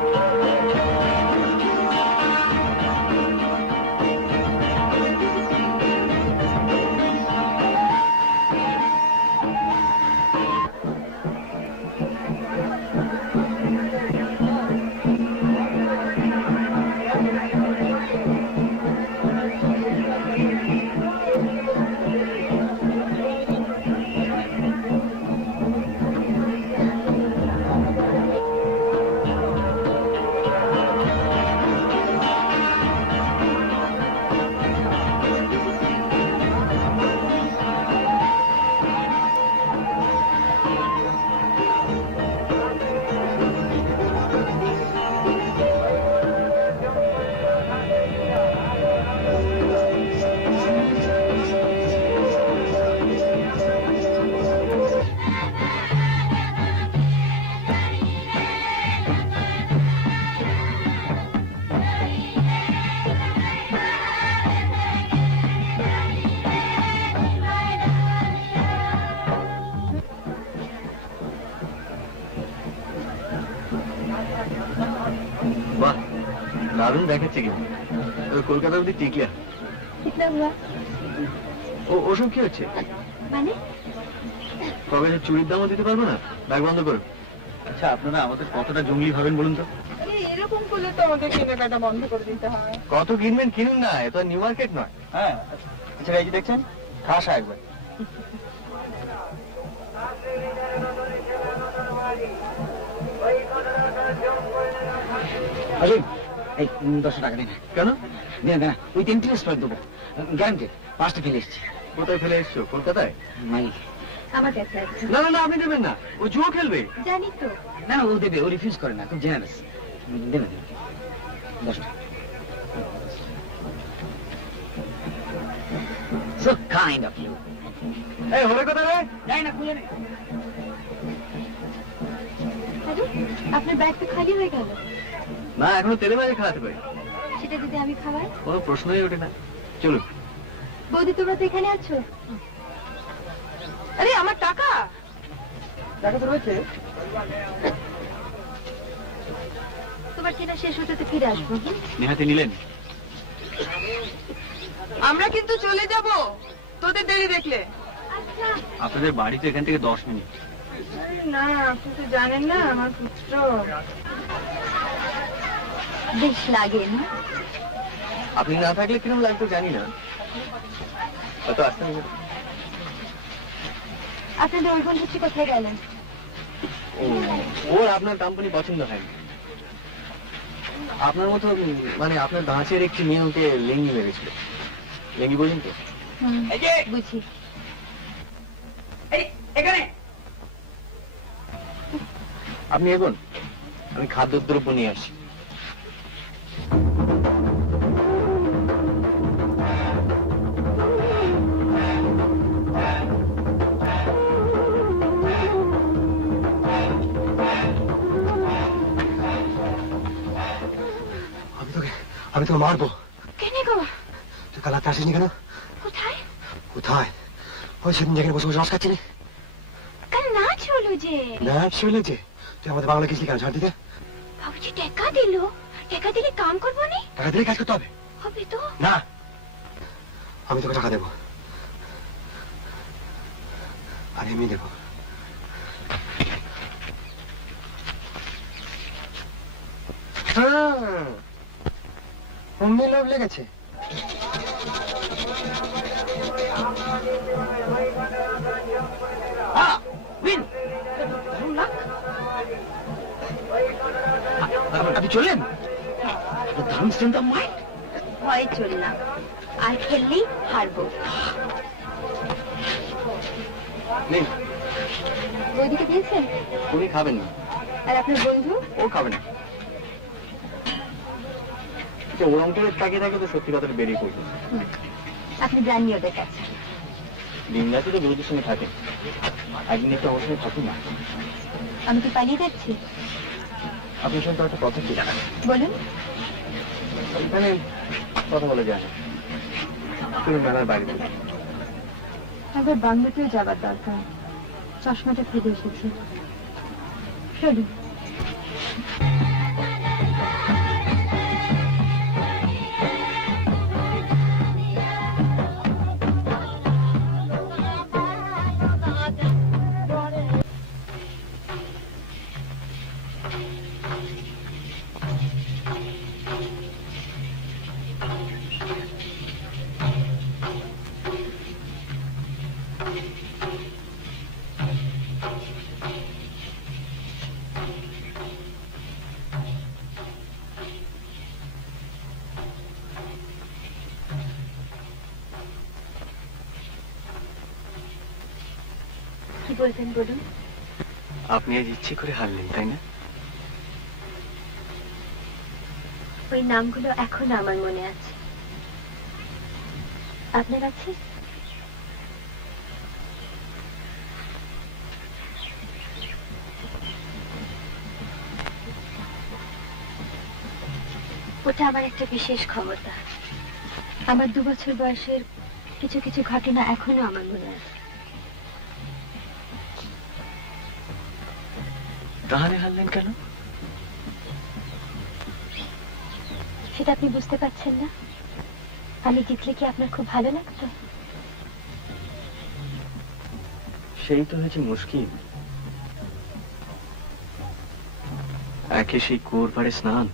বাহ, দারুণ দেখাচ্ছে কিন্তু। কলকাতা অব্দি টিকলিয়া। ওসব কি হচ্ছে? মানে কবে চুরির দামও দিতে পারবো না? ব্যাগ বন্ধ করো। আচ্ছা, আপনারা আমাদের কতটা জঙ্গলি ভাবেন বলুন তো? এরকম করলে তো আমাদের কেনাকাটা বন্ধ করে দিতে হয়। কত কিনবেন কিনুন না, এত নিউ মার্কেট নয়। হ্যাঁ, আচ্ছা এই যে দেখছেন, খাসা একবার। এই 10 টাকা দিন। কেন? না, উইথ ইন্টারেস্ট করে দেবো, গ্যারান্টি। 5টা ফেলে এসছি। কোথায় ফেলে এসছো? কলকাতায়? নাই, আমার কাছে আছে। না না না, আপনি দেবেন না, ও জুয়ো খেলবে। জানি তো। না, ও দেবে, ও রিফিউজ করে না, খুব জেনারেস। দেবে 10 টাকা। So kind of you. এই হলে কোথায় রে? যাই না, খুলে নে। আরে, আপনার ব্যাগ তো খালি হয়ে গেল। না, এখনো তেলে ভাজা খাওয়াতে পারি। সেটা যদি আমি খাওয়াই? কোনো প্রশ্নই ওঠে না। চলুন। বৌদি, তোমরা তো এখানে আছো। আরে আমার টাকা তো রয়েছে। তোমার কেনা শেষ হতে তো ফিরে আসবো। নেহাতি নিলেন? আমরা কিন্তু চলে যাব তোদের দেরি দেখলে। আপনাদের বাড়ি তো এখান থেকে 10 মিনিট। না, আপনি তো জানেন না আমার পুত্র। বেশ লাগে না? আপনি না থাকলে কিরম লাগতো জানি না। কত আসতে হবে। আপনাদের ওই বন্ধুটি কোথায় গেলেন? ওর আপনার কোম্পানি পছন্দ হয়। আপনার মতো মানে আপনার দাঁচের একটি মেয়ে ওকে লেঙ্গি মেরেছিল। লেঙ্গি বলুন তো? বুঝি। এখানে আপনি এগোন, আমি খাদ্যদ্রব্য নিয়ে আসি। আমি তোকে মারবো। কেন গো? তুই কাল রাতে আসিসনি কেন? কোথায়? কোথায়? ওই সেদিন যেখানে বসে বসে রস খাচ্ছিলি। কাল নাচ হলো যে। নাচ হয়েছে? তুই আমাদের বাংলা গেছিলি কেন ছাড় দিতে? বাবুজি টাকা দিল, টাকা দিলে কাম করবো নি? টাকা দিলে কাজ করতে হবে? হবে তো। না, আমি তোকে টাকা দেবো, আর এমনি দেবো। অমনি লোভ লেগেছে। আপনি চললেন? দারুণ স্ট্রেংথ অফ মাইন্ড। ভয় চললাম, আর খেললেই হারবো। নেই, ওইদিকে দিয়েছেন? উনি খাবেন না। আর আপনার বন্ধু? ও খাবে না। ওর অঙ্কের তাকিয়ে থাকে তো সত্যি কথাটা বেরিয়ে পড়বে। আপনি জাননি ওদের কাছে? দিন রাতে তো বন্ধুদের সঙ্গে থাকে, একদিন একটু আমার সঙ্গে থাকুন না। আমি কি পালিয়ে যাচ্ছি? আপনার সঙ্গে তো একটা কথা ছিল। বলুন। এখানে কথা বলা যায় না, তুমি মেলার বাইরে। একবার বাংলাতেও যাবার দরকার, চশমাটা ফেলে এসেছি। চলুন। কি বলতেন বলুন? আপনি আজ ইচ্ছে করে হারলেন, তাই না? ওই নামগুলো এখনো আমার মনে আছে। আপনার আছে? ওটা আমার একটা বিশেষ ক্ষমতা। আমার 2 বছর বয়সের কিছু কিছু ঘটনা এখনো আমার মনে আছে। তাহলে হারলেন কেন? সেটা আপনি বুঝতে পারছেন না? আমি জিতলে কি আপনার খুব ভালো লাগতো? সেই তো হয়েছে মুশকিল। একে সেই কুয়োর পাড়ে স্নান,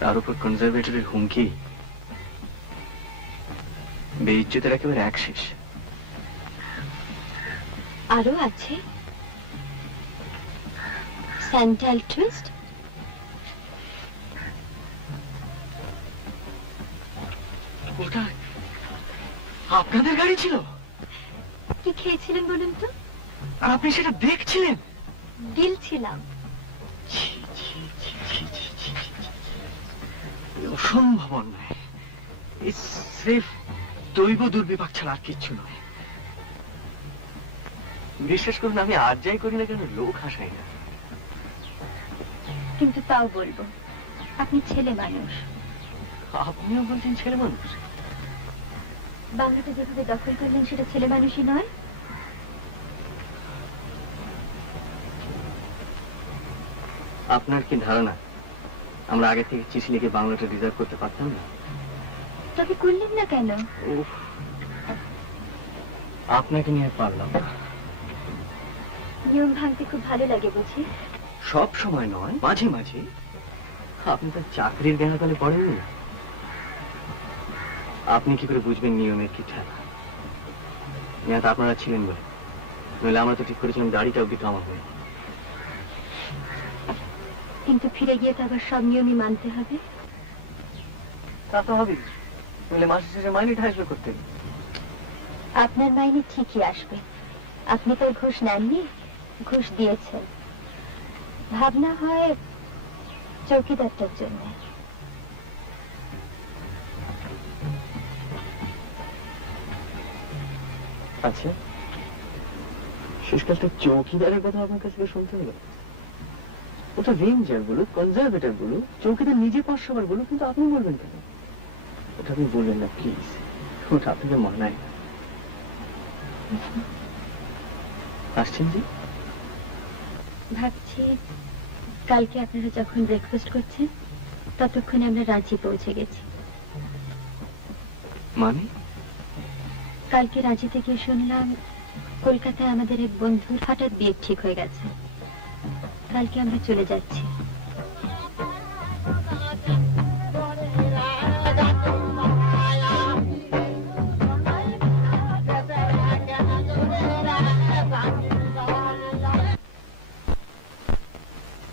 তার উপর কনজারভেটরের হুমকি, বেইজ্জতের একেবারে এক শেষ। আরো আছে স্যান্ডাল টুইস্ট। ওটা আপনাদের গাড়ি ছিল? কি খেয়েছিলেন বলুন তো? আর আপনি সেটা দেখছিলেন? গিলছিলাম। অসম্ভব নয়, স্রেফ দৈব দুর্বিপাক ছাড়া আর কিচ্ছু নয়। বিশ্বাস করুন, আমি আর যাই করি না কেন লোক হাসাই না। কিন্তু তাও বলবো, আপনি ছেলে মানুষ। আপনিও বলছেন ছেলে মানুষ? বাংলাটা যেভাবে দখল করলেন সেটা ছেলে মানুষই নয়। আপনার কি ধারণা আমরা আগে থেকে চিঠি লিখে বাংলাটা রিজার্ভ করতে পারতাম না? তবে করলেন না কেন? আপনাকে নিয়ে পারলাম না। নিয়ম ভাঙতে খুব ভালো লাগে বুঝি? সব সময় নয়, মাঝে মাঝে। আপনি তো চাকরির জ্ঞানাতলে পড়েননি। আপনি কি করে বুঝবেন নিয়মের কি ঠেলা? নিহত আপনারা ছিলেন বলে, নইলে আমরা তো ঠিক করেছিলাম দাড়িটা অব্দি কামা হয়ে। কিন্তু ফিরে গিয়ে তো আবার সব নিয়মই মানতে হবে। তা তো হবে, নইলে মাসে শেষে মাইনেটা আসবে করতে। আপনার মাইনে ঠিকই আসবে। আপনি তো ঘুষ নেননি, ঘুষ দিয়েছেন। ভাবনা হয় চৌকিদারটার জন্য। আচ্ছা, শেষকালটা চৌকিদারের কথা আপনার কাছে শুনতে হলো? ওটা রেঞ্জার বলুক, কনজারভেটর বলুক, চৌকিদার নিজে 500 বার বলুক, কিন্তু আপনি বলবেন কেন? ওটা আপনি বলবেন না প্লিজ, ওটা আপনাকে মানায় না। আসছেন জি? ভাবছি কালকে আপনারা যখন ব্রেকফাস্ট করছেন ততক্ষণে আমরা রাঁচি পৌঁছে গেছি। মানে? কালকে রাঁচি থেকে শুনলাম কলকাতায় আমাদের এক বন্ধুর হঠাৎ বিয়ে ঠিক হয়ে গেছে। কালকে আমরা চলে যাচ্ছি।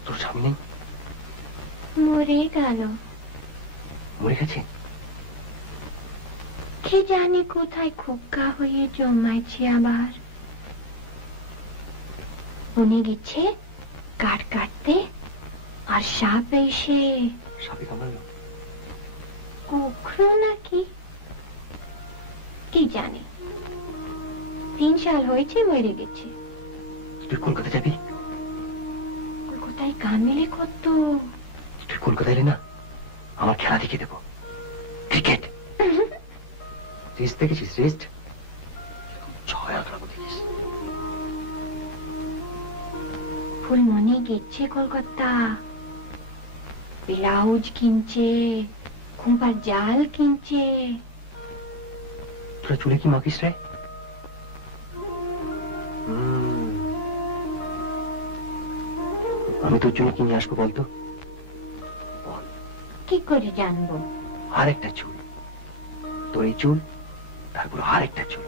তোর সামনে মরে গেল। মরে গেছে? কে জানি কোথায় খোকা হয়ে জন্মাইছে আবার। উনি গেছে কাঠ কাটতে, আর সাপ এসে। সাপে কামড়ালো? কুকুর নাকি কি জানি। 3 সাল হয়েছে মরে গেছে। তুই কলকাতা যাবি? কলকাতায় গান মেলে কত। তুই কলকাতা এলে না, আমার খেলা দেখিয়ে দেবো, ক্রিকেট। রেস্ট দেখেছিস? রেস্ট 6 আঁকড়াবো দেখিস। ফুলমনি গেছে কলকাতা, ব্লাউজ কিনছে, খুম্পার জাল কিনছে। তোরা চুলে কি মাখিস রে? আমি তোর জন্য কি নিয়ে আসবো বলতো? কি করে জানবো? আরেকটা চুল, তোর এই চুল, তারপর আরেকটা চুল।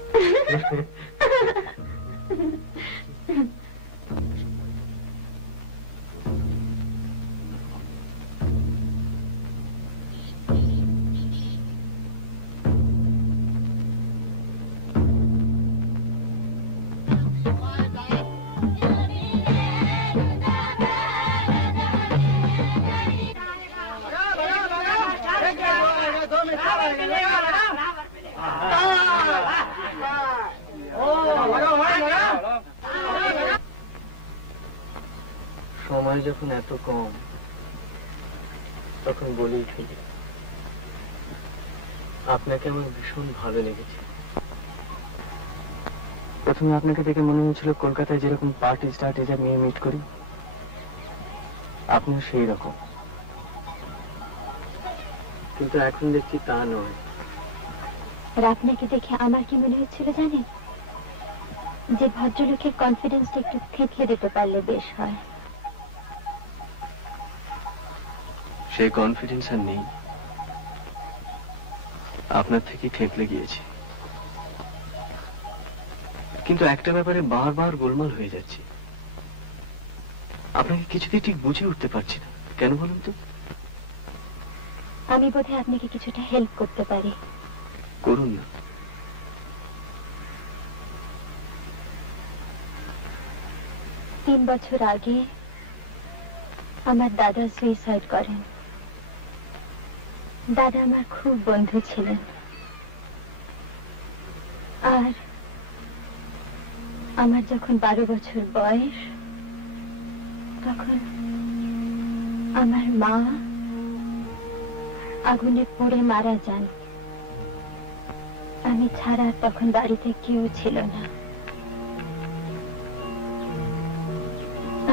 সময় যখন এত কম, তখন বলেই ফেলি, আপনাকে আমার ভীষণ ভালো লেগেছে। প্রথমে আপনাকে দেখে মনে হয়েছিল কলকাতায় যেরকম পার্টি স্টার্টে যা মেয়ে মিট করি, আপনিও সেই রকম। কিন্তু এখন দেখছি তা নয়। আর আপনাকে দেখে আমার কি মনে হচ্ছিল জানেন, যে ভদ্রলোকের কনফিডেন্সটা একটু থেতলে দিতে পারলে বেশ হয়। সেই কনফিডেন্স আর নেই, আপনার থেকে থেতলে গিয়েছে। কিন্তু একটা ব্যাপারে বারবার গোলমাল হয়ে যাচ্ছে, আপনাকে কিছুতেই ঠিক বুঝে উঠতে পারছি না। কেন বলুন তো? আমি বোধহয় আপনাকে কিছুটা হেল্প করতে পারি। করুন না। তিন বছর আগে আমার দাদা সুইসাইড করেন। দাদা আমার খুব বন্ধু ছিলেন, আর আমার যখন 12 বছর বয়স তখন আমার মা আগুনে পুড়ে মারা যান। আমি ছাড়া তখন বাড়িতে কেউ ছিল না।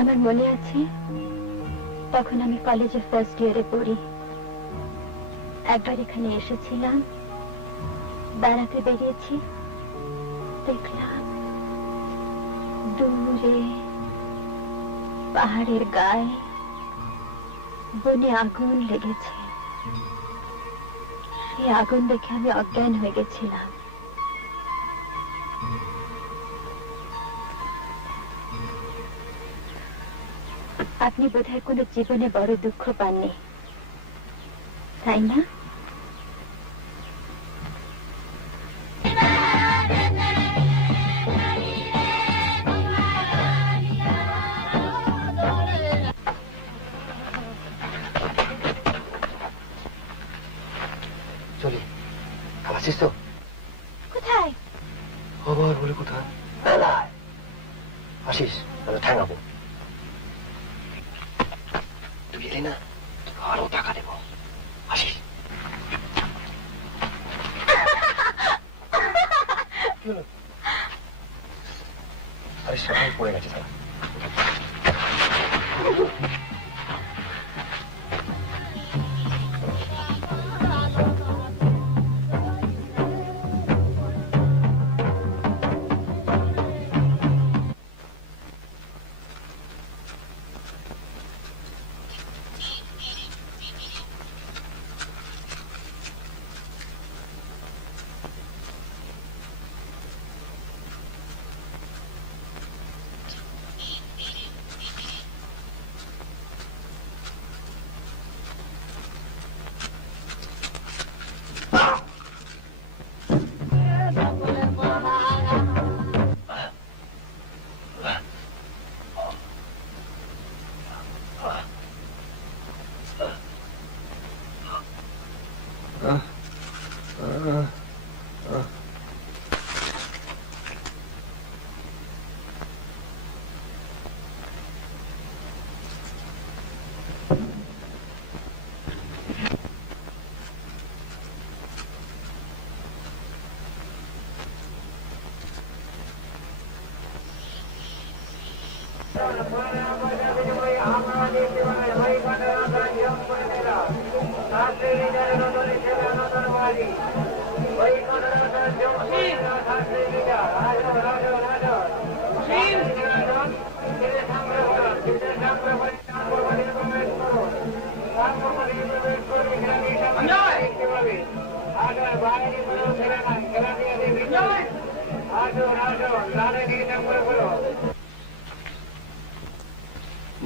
আমার মনে আছে তখন আমি কলেজে ফার্স্ট ইয়ারে পড়ি। একবার এখানে এসেছিলাম, বেড়াতে বেরিয়েছি, দেখলাম দূরে পাহাড়ের গায়ে বনে আগুন লেগেছে। সেই আগুন দেখে আমি অজ্ঞান হয়ে গেছিলাম। আপনি বোধহয় কোনো জীবনে বড় দুঃখ পাননি, তাই না? চলি, আসিস তো? কোথায়? আবার বলে কোথায়? আসিস, তাহলে ঠ্যাঙাবো। তুই এলি না, আরো টাকা দেবো। আসিস। আরে সকাল পড়ে গেছে সারা।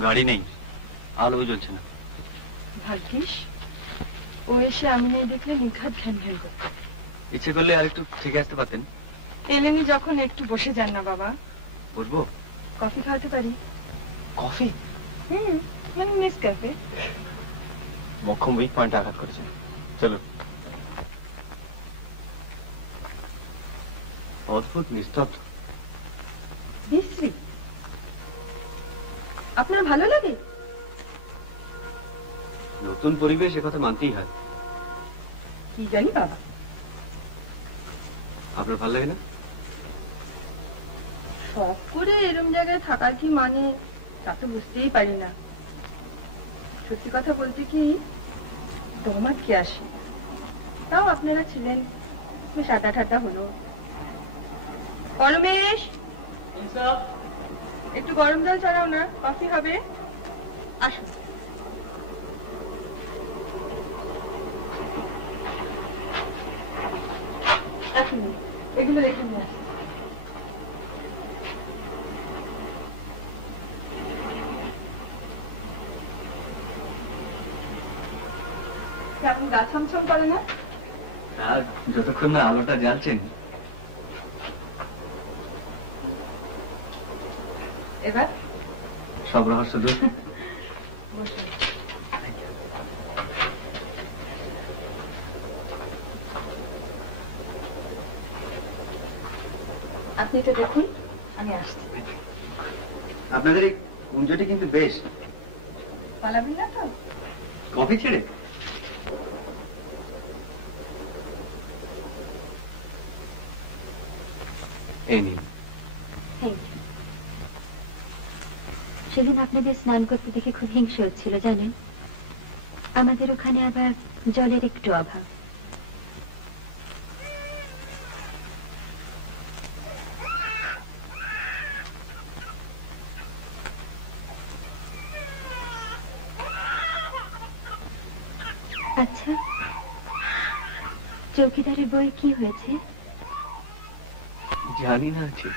গাড়ি নেই, আলো জ্বলছে না। ভাগ্যিস ও এসে আমি নেই দেখলে নিঘাত ঘ্যান ঘ্যান করত। ইচ্ছে করলে আর একটু থেকে আসতে পারতেন। এলেনি যখন একটু বসে যান না বাবা। বসবো? কফি খাওয়াতে পারি। কফি? মানে নেসক্যাফে। মক্ষম উইক পয়েন্ট আঘাত করেছে। চলো। অদ্ভুত নিস্তব্ধ। বিশ্রী। আপনার ভালো লাগে? নতুন পরিবেশ, কথা মানতেই হয়। কি জানি বাবা। আপনার ভালো লাগে না? শখ করে এরম জায়গায় থাকার কি মানে তা তো বুঝতেই পারি না। সত্যি কথা বলতে কি দম আটকে আসে। তাও আপনারা ছিলেন, বেশ আড্ডা ঠাড্ডা হলো। পরমেশ, একটু গরম জল ছাড়াও না, কফি হবে। আসুন। আসুন, এগুলো রেখে নিয়ে আসুন। কেমন গা ছমছম করে না? যতক্ষণ না আলোটা জ্বালছেন। এবার সব রহস্য দূর। আপনি এটা দেখুন, আমি আসছি। আপনাদের এই কুঞ্জটি কিন্তু বেশ। পালাবেন না তো? কফি ছেড়ে? এই নিন। সেদিন আপনাদের স্নান করতে দেখে খুব হিংসা হচ্ছিল জানেন। আমাদের ওখানে আবার জলের একটু অভাব। আচ্ছা, চৌকিদারের বই কি হয়েছে? জানি না ঠিক।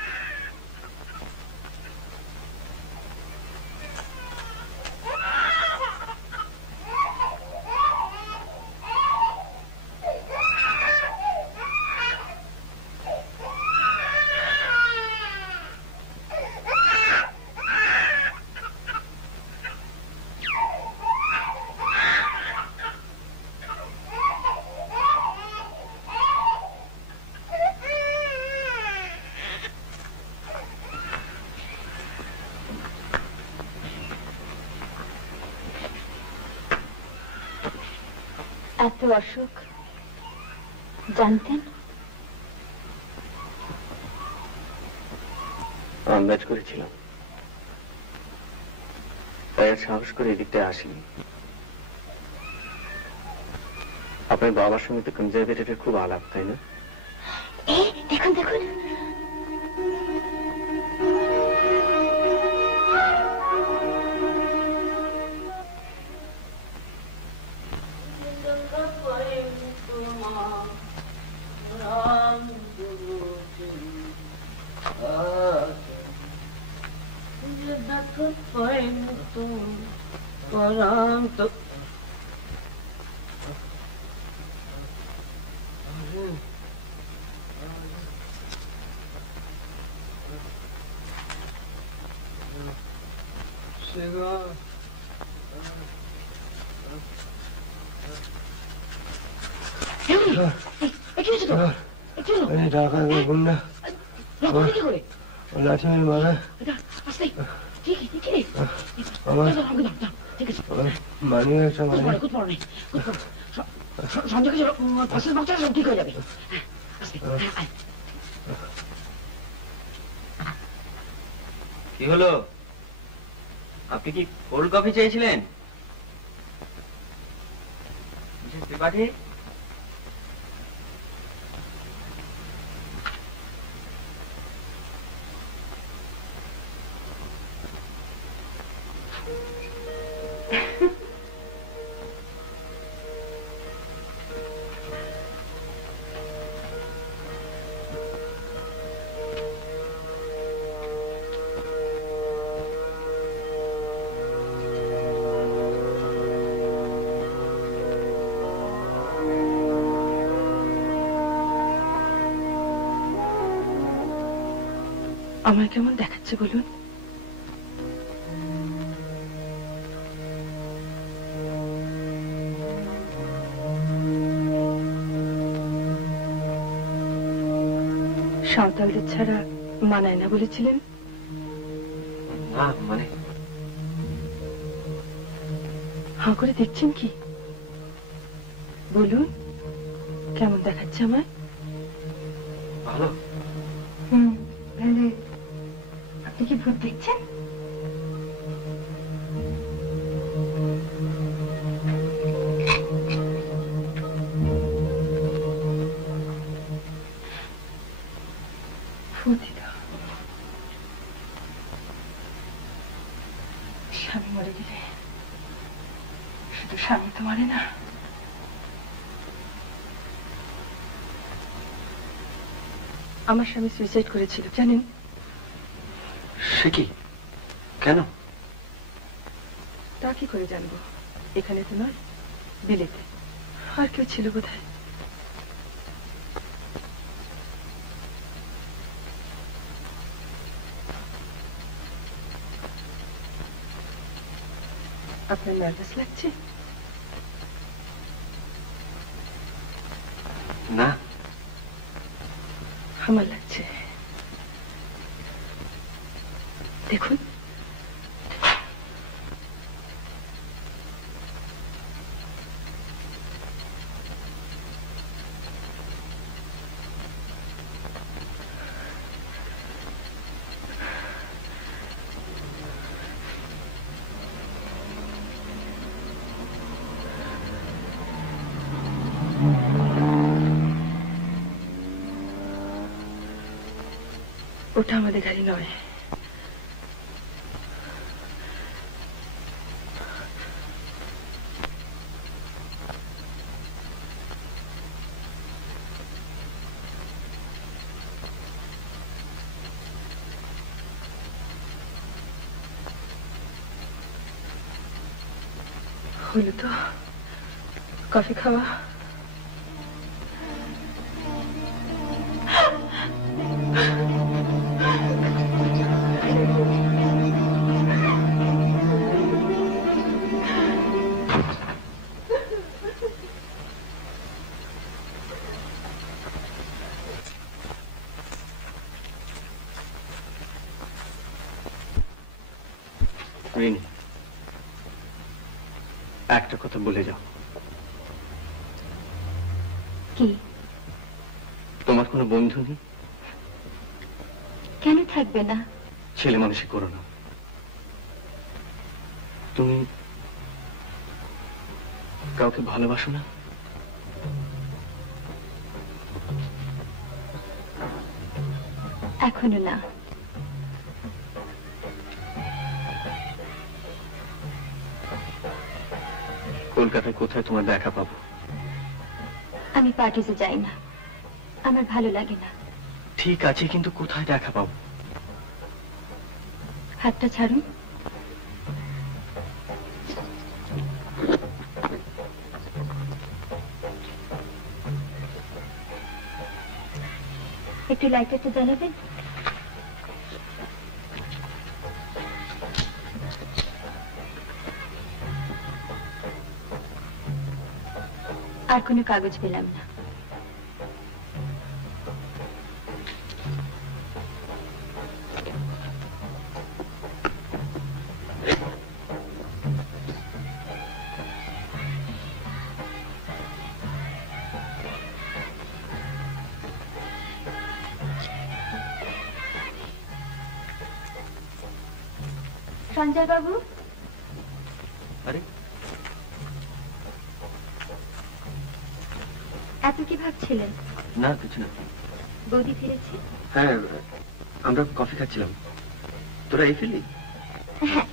এত অসুখ জানতেন? আন্দাজ করেছিলাম, তাই আর সাহস করে এদিকটায় আসিনি। আপনার বাবার সঙ্গে তো কনজারভেটরের খুব আলাপ, তাই না? দেখুন দেখুন, লাঠিমের মারা আমার মানি একটা মানে ঠিক হয়ে যাবে। কি হলো? আপনি কি কোল্ড কফি চেয়েছিলেন? ত্রিপাঠী, আমার কেমন দেখাচ্ছে বলুন? সাঁওতালদের ছাড়া মানায় না বলেছিলেন। মানে হাঁ করে দেখছেন কি? বলুন, কেমন দেখাচ্ছে আমায়? ভালো। তাহলে আপনি কি ভূত দেখছেন? তো স্বামী তো মানে না। আমার স্বামী সুইসাইড করেছিল জানেন? সে কি? কেন? তা কি করে জানবো? এখানে তো নয়, বিলেতে। আর কেউ ছিল বোধহয়। আপনার নার্ভাস লাগছে? না, আমার লাগছে। দেখুন, ওটা আমাদের গাড়ি নয়। হলো তো কফি খাওয়া। রিনি, একটা কথা বলে যাও। কি? তোমার কোনো বন্ধু নেই? কেন থাকবে না? ছেলে মানুষই করো না। তুমি কাউকে ভালোবাসো না? এখনো না। কলকাতায় কোথায় তোমার দেখা পাবো? আমি পার্টিতে যাই না, আমার ভালো লাগে না। ঠিক আছে, কিন্তু কোথায় দেখা পাবো? হাতটা ছাড়ুন। একটু লাইটারটা জ্বালাবেন? আর কোনো কাগজ পেলাম না। সঞ্জয় বাবু, আরে এত কি ভাবছিলেন? না, কিছু না। বৌদি ফিরেছে? হ্যাঁ, আমরা কফি খাচ্ছিলাম। তোরা এই ফিরলি? হ্যাঁ,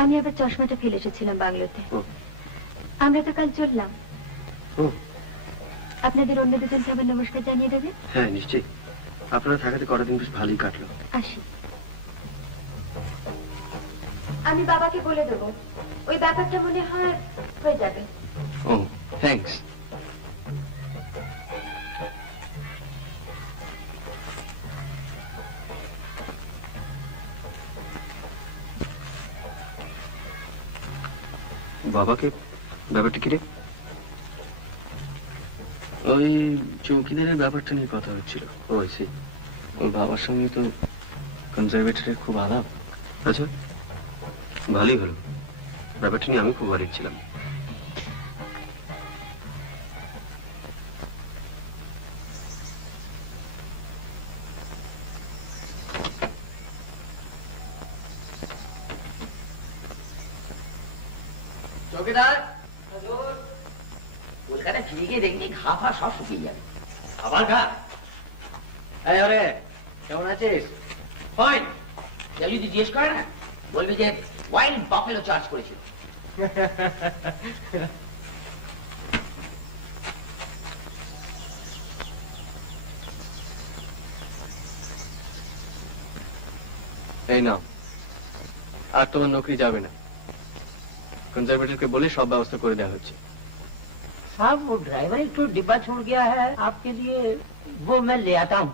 আমি আবার চশমাটা ফেলে এসেছিলাম বাংলোতে। ও। আমরা তো কাল চললাম। ও, আপনাদের অন্য দুজনকে আবার নমস্কার জানিয়ে দেবে? হ্যাঁ নিশ্চয়ই। আপনারা থাকাতে কটা দিন বেশ ভালোই কাটলো। আসি। আমি বাবাকে বলে দেবো, ওই ব্যাপারটা মনে হয় হয়ে যাবে। ও, থ্যাঙ্কস। বাবাকে ব্যাপারটা কি রে? ওই চৌকিদারের ব্যাপারটা নিয়ে কথা হচ্ছিল। ও সে ওর বাবার সঙ্গে তো কনজারভেটরের খুব আলাপ। আচ্ছা, ভালোই হলো। ব্যাপারটা নিয়ে আমি খুব ওয়ারিড ছিলাম। চৌকিদার, কলকাতায় ফিরে গিয়ে দেখবি ঘা ফা সব শুকিয়ে যাবে। আবার ঘা? এই ওরে, কেমন আছিস? ফাইন। কেউ যদি জিজ্ঞেস করে না, বলবি যে ওয়াইল্ড বাফেলো চার্জ করেছিল। এই নাও, আর তোমার নৌকরি যাবে না। कंजर्वेटर बोले सब व्यवस्था कर दिया হচ্ছে। साहब वो ड्राइवर एक तो डिब्बा छोड़ गया है आपके लिए, वो मैं ले आता हूँ।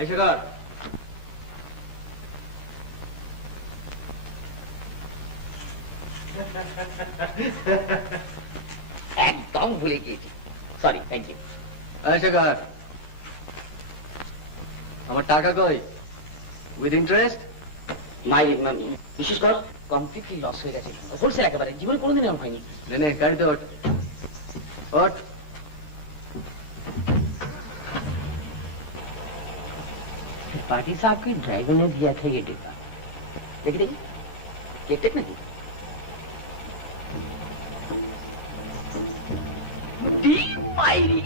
ऐसे कर। एकदम भूले गई थी, सॉरी, थैंक यू। ऐसे कर। আমার টাকা কই? With interest? নাই, বিশেষ করে কমপ্লিটলি লস হয়ে গেছে, হোলসেল একেবারে, জীবনে কোনোদিন এমন হয়নি। নে গাড়িতে ওঠ, ওঠ। त्रिपाठी साहब के ड्राइवर ने दिया था ये डिब्बा, देखिए देखिए, केक टेक नहीं डी मायरी